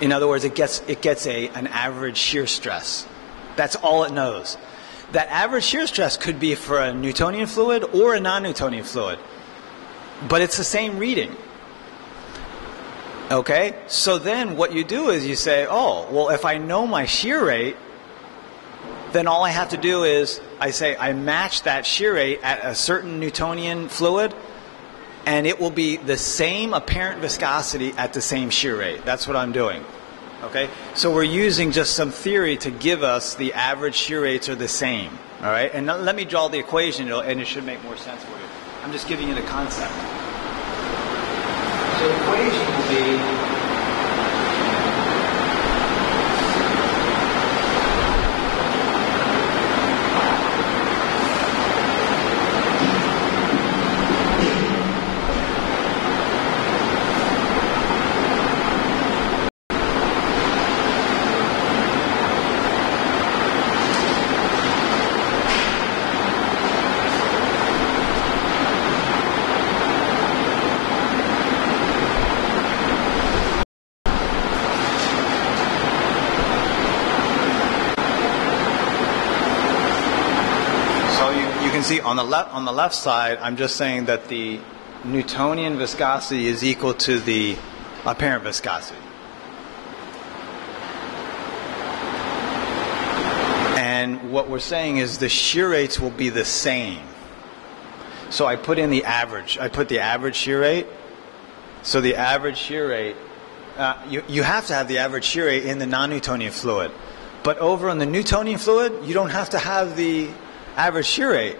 In other words, it gets an average shear stress. That's all it knows. That average shear stress could be for a Newtonian fluid or a non-Newtonian fluid, but it's the same reading. Okay? So then what you do is you say, oh, well, if I know my shear rate, then all I have to do is I match that shear rate at a certain Newtonian fluid, and it will be the same apparent viscosity at the same shear rate. That's what I'm doing. Okay? So we're using just some theory to give us the average shear rates are the same. All right? And let me draw the equation, and it should make more sense for you. I'm just giving you the concept. So the equation will be see on the left side, I'm just saying that the Newtonian viscosity is equal to the apparent viscosity. And what we're saying is the shear rates will be the same. So I put in the average. I put the average shear rate. So the average shear rate, you have to have the average shear rate in the non-Newtonian fluid. But over on the Newtonian fluid, you don't have to have the average shear rate,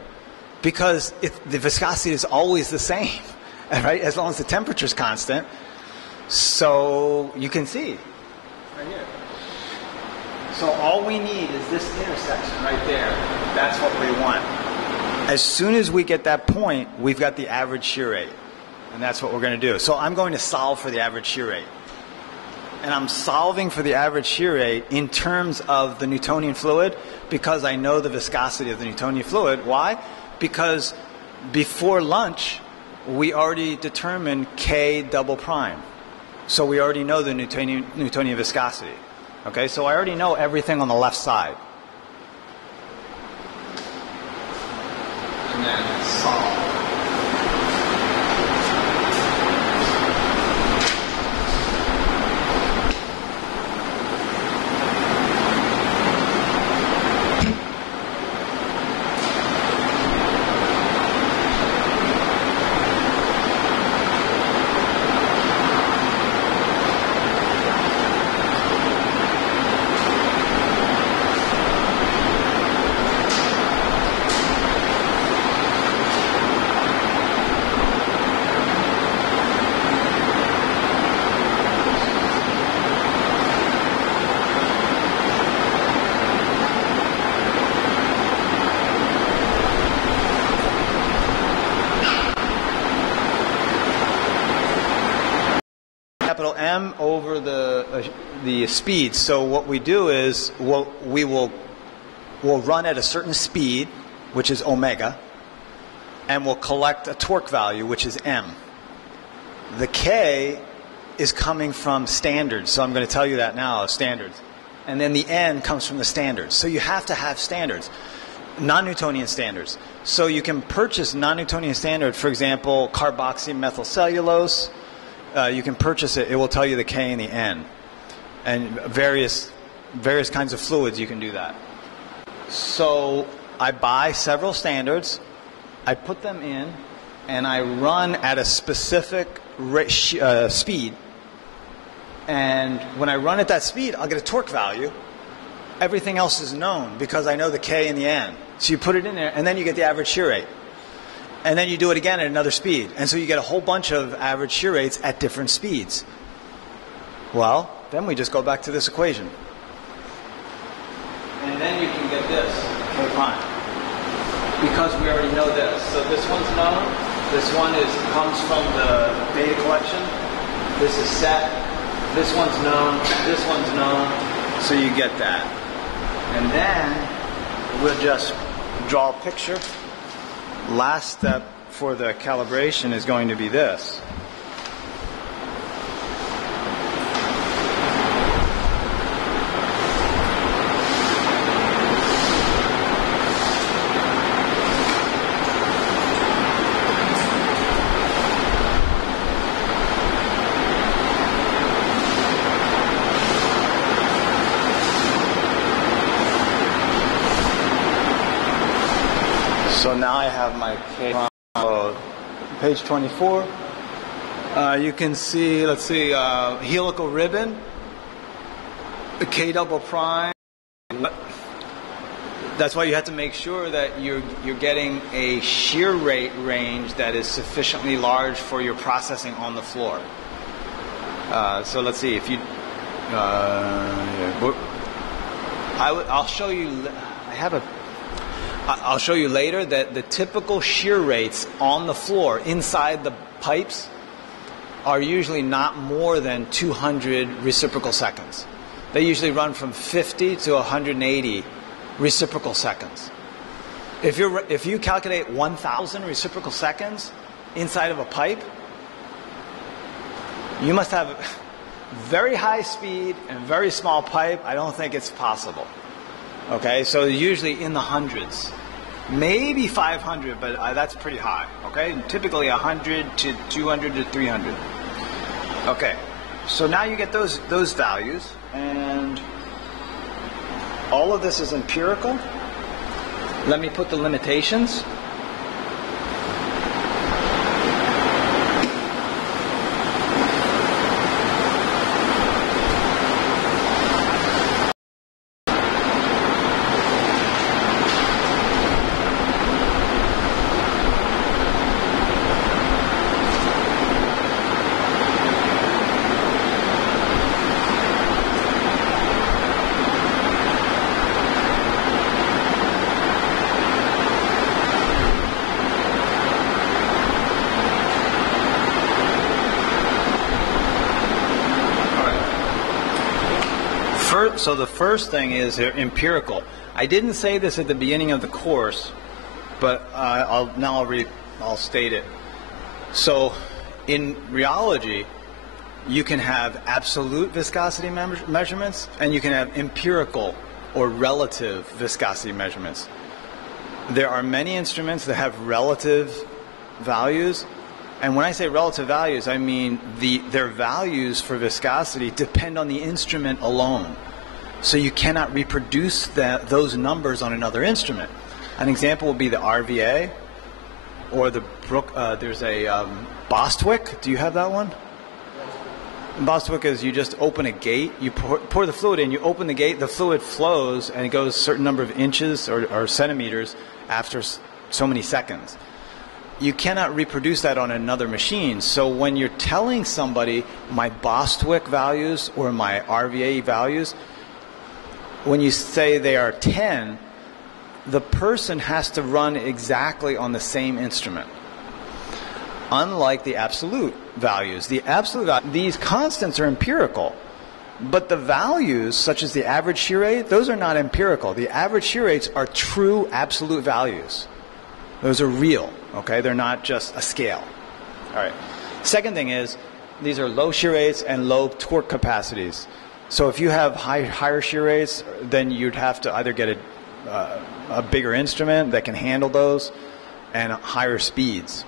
because the viscosity is always the same, right? As long as the temperature is constant. So you can see right here. So all we need is this intersection right there. That's what we want. As soon as we get that point, we've got the average shear rate. And that's what we're going to do. So I'm going to solve for the average shear rate. And I'm solving for the average shear rate in terms of the Newtonian fluid because I know the viscosity of the Newtonian fluid. Why? Because before lunch, we already determined K double prime. So we already know the Newtonian viscosity. Okay, so I already know everything on the left side. And then solve. Capital M over the speed. So what we do is we'll run at a certain speed, which is omega, and we'll collect a torque value, which is M. The K is coming from standards, so I'm going to tell you that now, standards. And then the N comes from the standards. So you have to have standards, non-Newtonian standards. So you can purchase non-Newtonian standard, for example, carboxymethylcellulose. You can purchase it. It will tell you the K and the N. And various kinds of fluids you can do that. So I buy several standards, I put them in, and I run at a specific speed. And when I run at that speed, I'll get a torque value. Everything else is known because I know the K and the N. So you put it in there, and then you get the average shear rate. And then you do it again at another speed. And so you get a whole bunch of average shear rates at different speeds. Well, then we just go back to this equation. And then you can get this, K prime. Because we already know this. So this one's known. This one comes from the data collection. This is set. This one's known. This one's known. So you get that. And then we'll just draw a picture. Last step for the calibration is going to be this. So now I have my page 24. You can see, let's see, helical ribbon, a K double prime. That's why you have to make sure that you're getting a shear rate range that is sufficiently large for your processing on the floor. So let's see if you. I'll show you. I'll show you later that the typical shear rates on the floor inside the pipes are usually not more than 200 reciprocal seconds. They usually run from 50 to 180 reciprocal seconds. If you calculate 1,000 reciprocal seconds inside of a pipe, you must have very high speed and very small pipe. I don't think it's possible. Okay, so usually in the hundreds, maybe 500, but that's pretty high. Okay, typically 100 to 200 to 300. Okay, so now you get those values, and all of this is empirical. Let me put the limitations. So the first thing is empirical. I didn't say this at the beginning of the course, but I'll state it. So in rheology, you can have absolute viscosity measurements, and you can have empirical or relative viscosity measurements. There are many instruments that have relative values, and when I say relative values, I mean their values for viscosity depend on the instrument alone. So you cannot reproduce those numbers on another instrument. An example would be the RVA, or there's a Bostwick. Do you have that one? Bostwick is you just open a gate, you pour the fluid in, you open the gate, the fluid flows, and it goes a certain number of inches or centimeters after so many seconds. You cannot reproduce that on another machine. So when you're telling somebody my Bostwick values or my RVA values, when you say they are 10, the person has to run exactly on the same instrument. Unlike the absolute values. These constants are empirical, but the values, such as the average shear rate, those are not empirical. The average shear rates are true absolute values. Those are real, okay? They're not just a scale. All right. Second thing is, these are low shear rates and low torque capacities. So if you have higher shear rates, then you'd have to either get a bigger instrument that can handle those and higher speeds.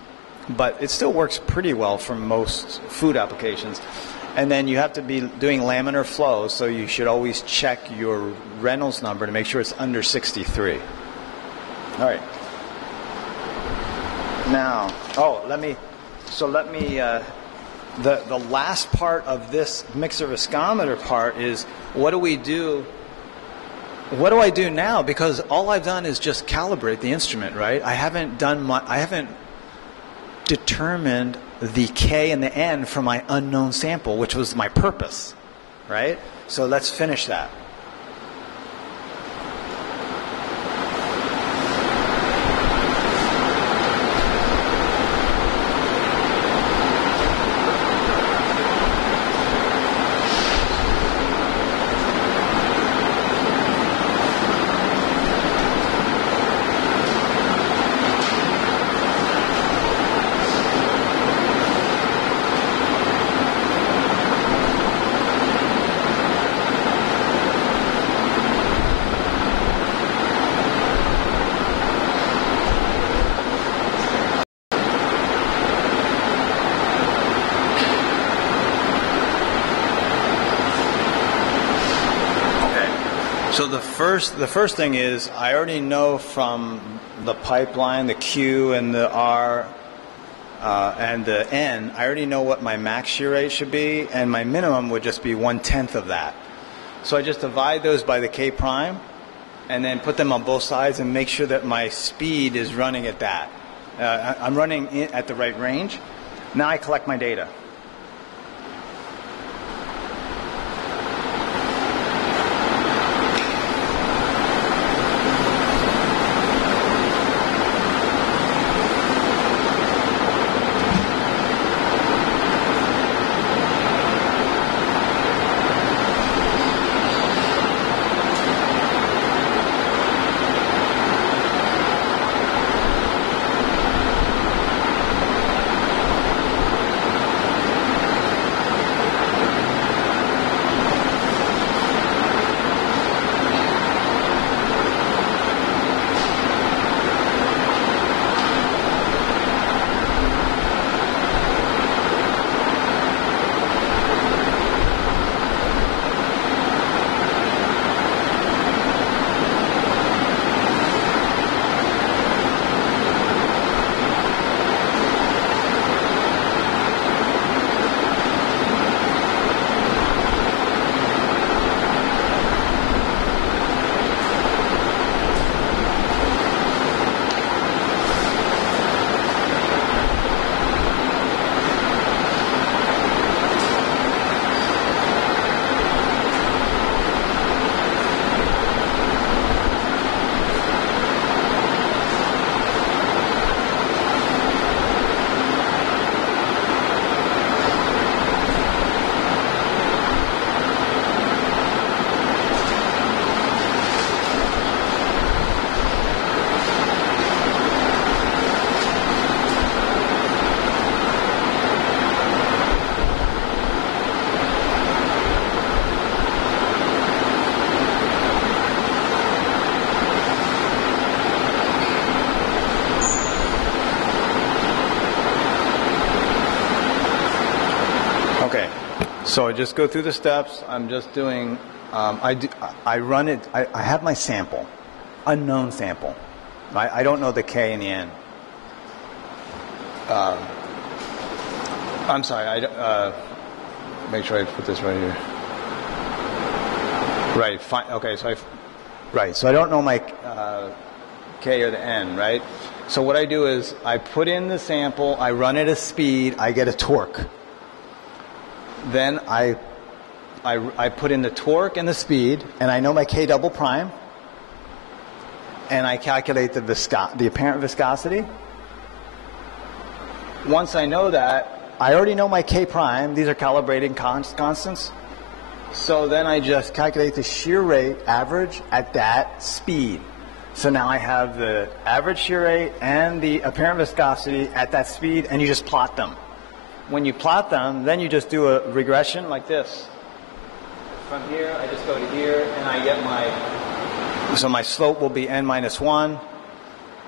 But it still works pretty well for most food applications. And then you have to be doing laminar flow, so you should always check your Reynolds number to make sure it's under 63. All right. Now, the last part of this mixer viscometer part is what do we do? What do I do now? Because all I've done is just calibrate the instrument, right? I haven't determined the K and the N for my unknown sample, which was my purpose, right? So let's finish that. So the first thing is I already know from the pipeline, the Q and the R and the N, I already know what my max shear rate should be, and my minimum would just be 1/10 of that. So I just divide those by the K prime, and then put them on both sides and make sure that my speed is running at that. I'm running at the right range. Now I collect my data. So I just go through the steps. I'm just doing, I run it, I have my sample, unknown sample. I don't know the K and the N. I'm sorry, make sure I put this right here. Right, fine, okay, so so I don't know my K or the N, right? So what I do is I put in the sample, I run at a speed, I get a torque. Then I put in the torque and the speed, and I know my K double prime, and I calculate the apparent viscosity. Once I know that, I already know my K prime. These are calibrating constants. So then I just calculate the shear rate average at that speed. So now I have the average shear rate and the apparent viscosity at that speed, and you just plot them. When you plot them, then you just do a regression like this. From here, I just go to here, and I get so my slope will be n minus 1,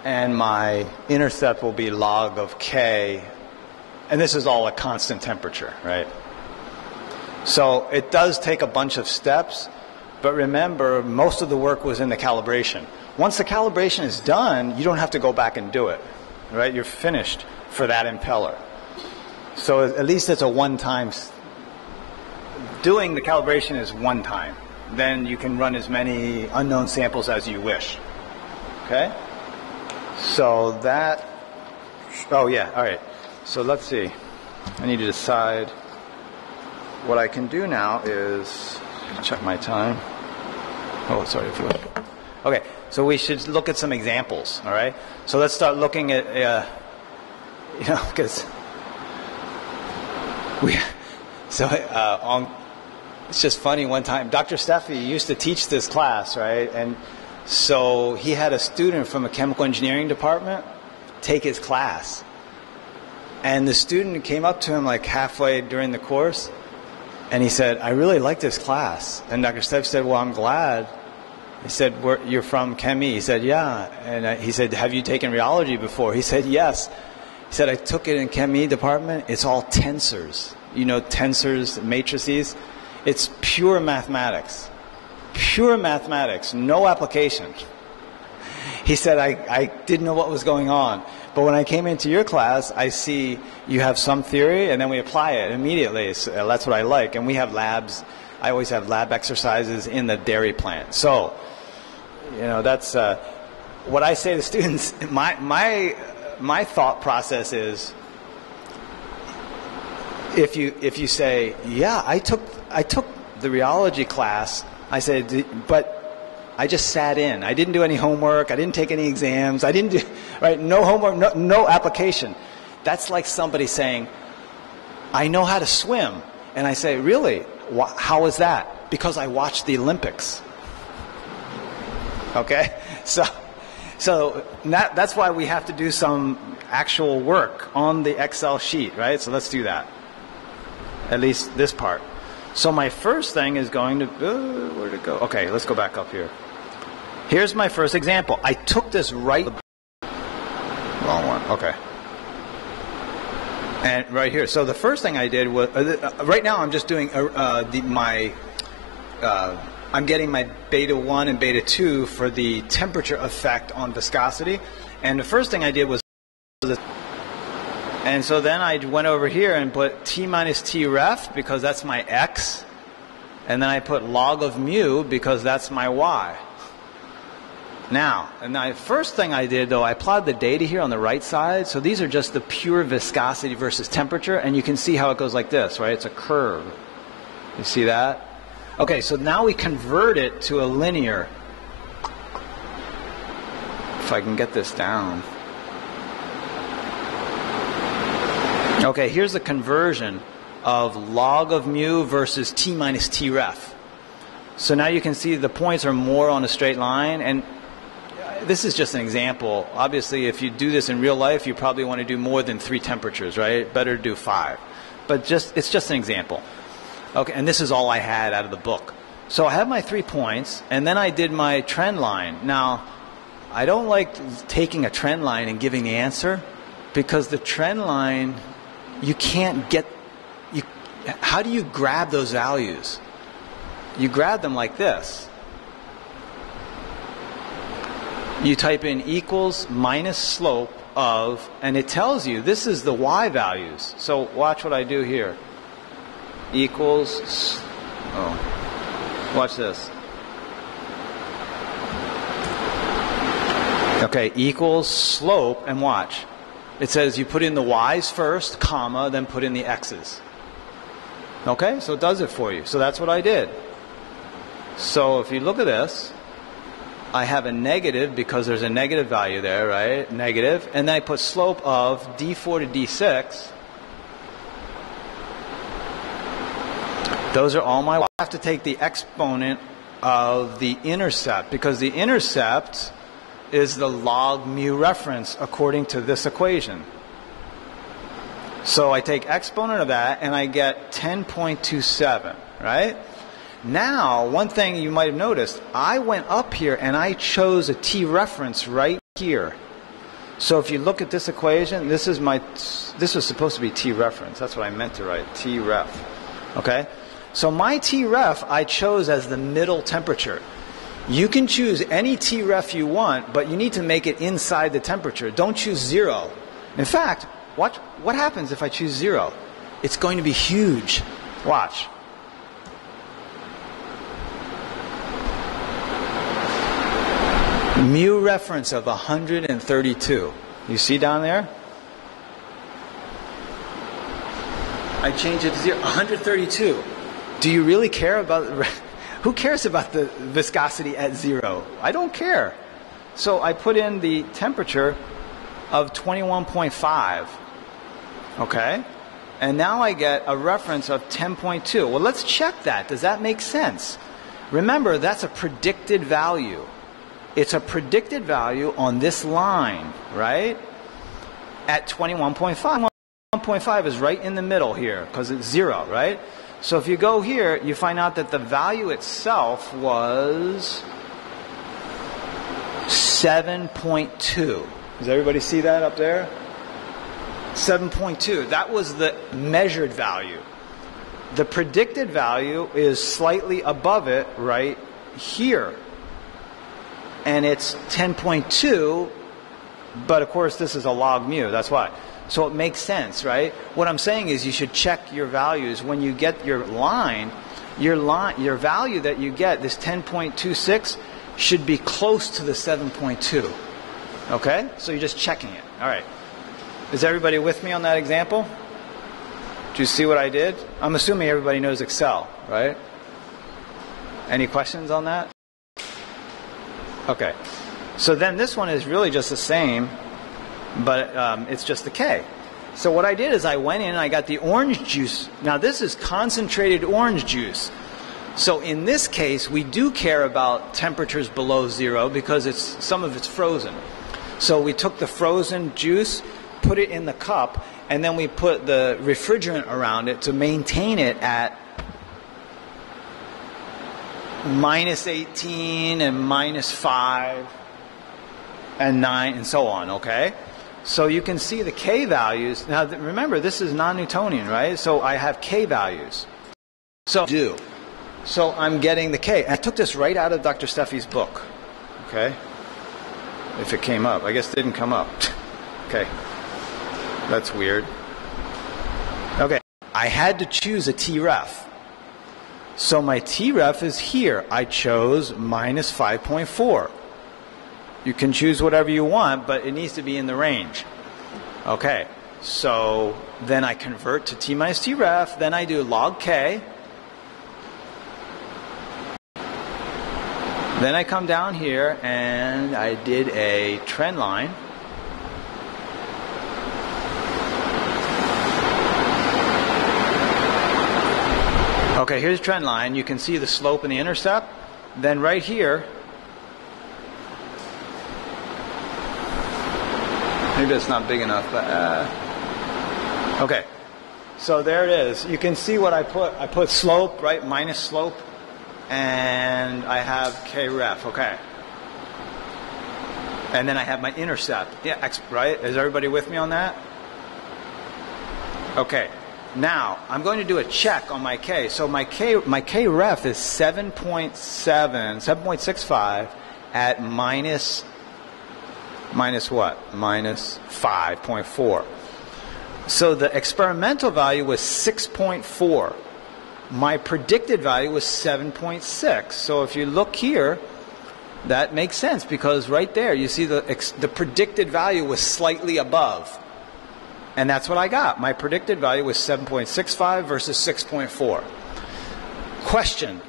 and my intercept will be log of K. And this is all a constant temperature, right? So it does take a bunch of steps, but remember, most of the work was in the calibration. Once the calibration is done, you don't have to go back and do it, right? You're finished for that impeller. So at least it's a one-time. Doing the calibration is one time. Then you can run as many unknown samples as you wish. Okay? So that, oh yeah, all right. So let's see. I need to decide. What I can do now is check my time. Oh, sorry. Okay, so we should look at some examples, all right? So let's start looking at, because it's just funny, one time, Dr. Steffi used to teach this class, right? And so he had a student from a chemical engineering department take his class. And the student came up to him like halfway during the course, and he said, I really like this class. And Dr. Steffi said, well, I'm glad. He said, you're from Chemie? He said, yeah. And he said, have you taken rheology before? He said, yes. He said, I took it in Chemie department. It's all tensors. You know, tensors, matrices. It's pure mathematics. pure mathematics, no application. He said, I didn't know what was going on. But when I came into your class, I see you have some theory, and then we apply it immediately. So that's what I like. And we have labs. I always have lab exercises in the dairy plant. So, that's what I say to students. My thought process is, if you say, yeah, I took the rheology class, I said, but I just sat in. I didn't do any homework. I didn't take any exams. I didn't do, right? No homework, no application. That's like somebody saying, I know how to swim. And I say, really? How is that? Because I watched the Olympics. Okay? So that's why we have to do some actual work on the Excel sheet, right? So let's do that. At least this part. So my first thing is going to, where'd it go? Okay, let's go back up here. Here's my first example. I took this wrong one. Okay. And right here. So the first thing I did was, right now I'm just doing I'm getting my beta 1 and beta 2 for the temperature effect on viscosity. And the first thing I did was, and so then I went over here and put T minus T ref because that's my X. And then I put log of mu because that's my Y. Now, and the first thing I did, though, I plotted the data here on the right side. So these are just the pure viscosity versus temperature. And you can see how it goes like this, right? It's a curve. You see that? Okay, so now we convert it to a linear. If I can get this down. Okay, here's the conversion of log of mu versus T minus T ref. So now you can see the points are more on a straight line. And this is just an example. Obviously, if you do this in real life, you probably want to do more than 3 temperatures, right? Better to do 5. But it's just an example. Okay, and this is all I had out of the book. So I have my 3 points, and then I did my trend line. Now, I don't like taking a trend line and giving the answer, because the trend line, you can't get, how do you grab those values? You grab them like this. You type in equals minus slope of, and it tells you this is the Y values. So watch what I do here. Equals, watch this. Okay, equals slope, and watch. It says you put in the Y's first, comma, then put in the X's. Okay, so it does it for you. So that's what I did. So if you look at this, I have a negative because there's a negative value there, right? Negative. And then I put slope of D4 to D6. Those are all my... I have to take the exponent of the intercept, because the intercept is the log mu reference according to this equation. So I take exponent of that and I get 10.27, right? Now, one thing you might have noticed, I went up here and I chose a T reference right here. So if you look at this equation, this was supposed to be T reference. That's what I meant to write, T ref. Okay? So my T ref I chose as the middle temperature. You can choose any T ref you want, but you need to make it inside the temperature. Don't choose 0. In fact, what happens if I choose 0? It's going to be huge. Watch. Mu reference of 132. You see down there? I changed it to 0. 132. Do you really care about... Who cares about the viscosity at 0? I don't care. So I put in the temperature of 21.5. Okay? And now I get a reference of 10.2. Well, let's check that. Does that make sense? Remember, that's a predicted value. It's a predicted value on this line, right? At 21.5. 21.5 is right in the middle here because it's 0, right? So if you go here, you find out that the value itself was 7.2. Does everybody see that up there? 7.2. That was the measured value. The predicted value is slightly above it right here. And it's 10.2, but of course this is a log mu, that's why. So it makes sense, right? What I'm saying is you should check your values. When you get your value that you get, this 10.26, should be close to the 7.2. Okay? So you're just checking it. All right. Is everybody with me on that example? Do you see what I did? I'm assuming everybody knows Excel, right? Any questions on that? Okay. So then this one is really just the same, but it's just the K. So what I did is I went in and I got the orange juice. Now this is concentrated orange juice. So in this case, we do care about temperatures below zero because some of it's frozen. So we took the frozen juice, put it in the cup, and then we put the refrigerant around it to maintain it at -18 and -5 and 9 and so on, okay? So you can see the K values. Now remember, this is non-Newtonian, right? So I have K values. So I'm getting the K. I took this right out of Dr. Steffi's book, okay? If it came up. I guess it didn't come up. Okay. That's weird. Okay. I had to choose a T-ref. So my T-ref is here. I chose -5.4. You can choose whatever you want, but it needs to be in the range. Okay. So then I convert to T minus T-ref. Then I do log K. Then I come down here and I did a trend line. Okay, here's a trend line. You can see the slope and the intercept. Then right here, maybe it's not big enough, but okay. So there it is. You can see what I put. I put slope, right, minus slope. And I have K ref, okay. And then I have my intercept. Yeah, right? Is everybody with me on that? Okay. Now, I'm going to do a check on my K. So my K ref is 7.65 at minus what? Minus 5.4. So the experimental value was 6.4. My predicted value was 7.6. So if you look here, that makes sense because right there you see the predicted value was slightly above. And that's what I got. My predicted value was 7.65 versus 6.4. Question,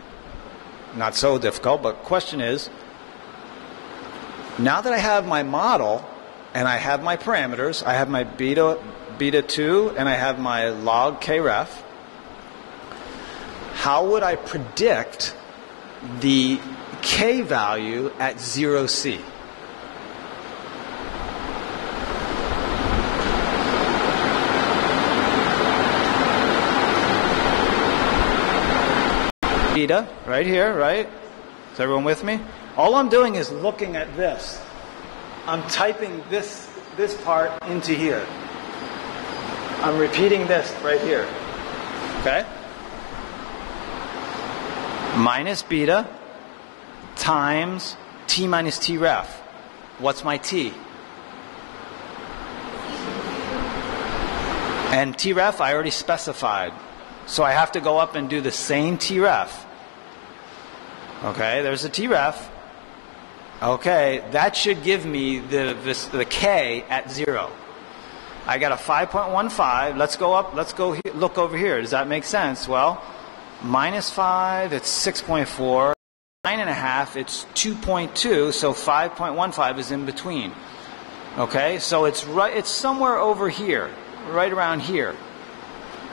not so difficult, but question is, now that I have my model and I have my parameters, I have my beta 2 and I have my log K ref, how would I predict the K value at 0C? Beta, right here, right? Is everyone with me? All I'm doing is looking at this. I'm typing this part into here. I'm repeating this right here. Okay? Minus beta times T minus T ref. What's my T? And T ref I already specified. So I have to go up and do the same T ref. Okay, there's a T ref. Okay, that should give me the K at 0. I got a 5.15. Let's go up. Let's go look over here. Does that make sense? Well, minus 5, it's 6.4. 9.5, it's 2.2. So 5.15 is in between. Okay, so it's somewhere over here, right around here.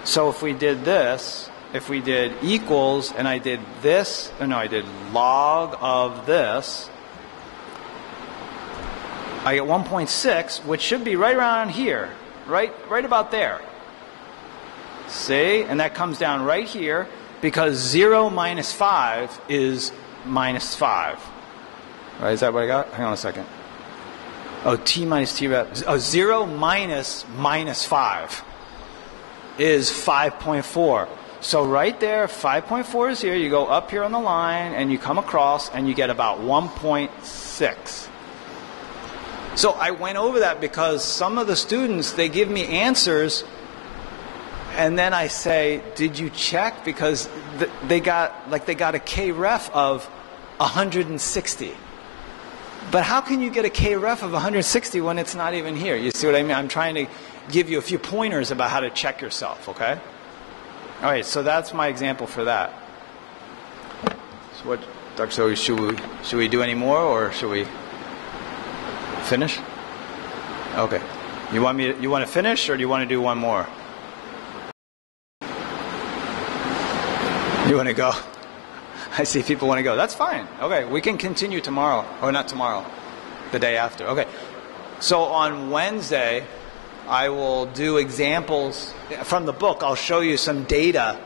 So if we did this, if we did equals, and I did this, I did log of this, I get 1.6, which should be right around here, right about there. See? And that comes down right here, because 0 minus 5 is minus 5. Right, is that what I got? Hang on a second. Oh, T minus T rep. Oh, 0 minus 5 is 5.4. So right there, 5.4 is here. You go up here on the line, and you come across, and you get about 1.6. So I went over that because some of the students, they give me answers, and then I say, did you check? Because they got a K-ref of 160. But how can you get a K-ref of 160 when it's not even here? You see what I mean? I'm trying to give you a few pointers about how to check yourself, okay? All right, so that's my example for that. So what, Dr. So should we do any more, or should we finish? Okay. You want to finish, or do you want to do one more? You want to go? I see people want to go. That's fine. Okay, we can continue tomorrow. Or not tomorrow, the day after. Okay. So on Wednesday, I will do examples from the book. I'll show you some data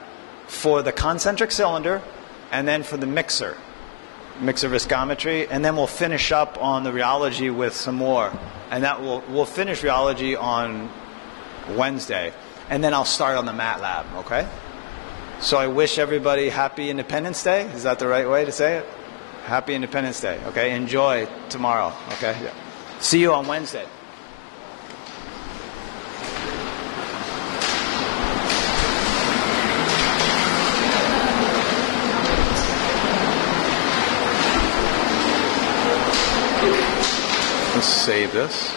for the concentric cylinder and then for the mixer viscometry, and then we'll finish up on the rheology with some more. And we'll finish rheology on Wednesday, and then I'll start on the MATLAB, okay? So I wish everybody happy Independence Day. Is that the right way to say it? Happy Independence Day, okay? Enjoy tomorrow, okay? Yeah. See you on Wednesday. Let's save this.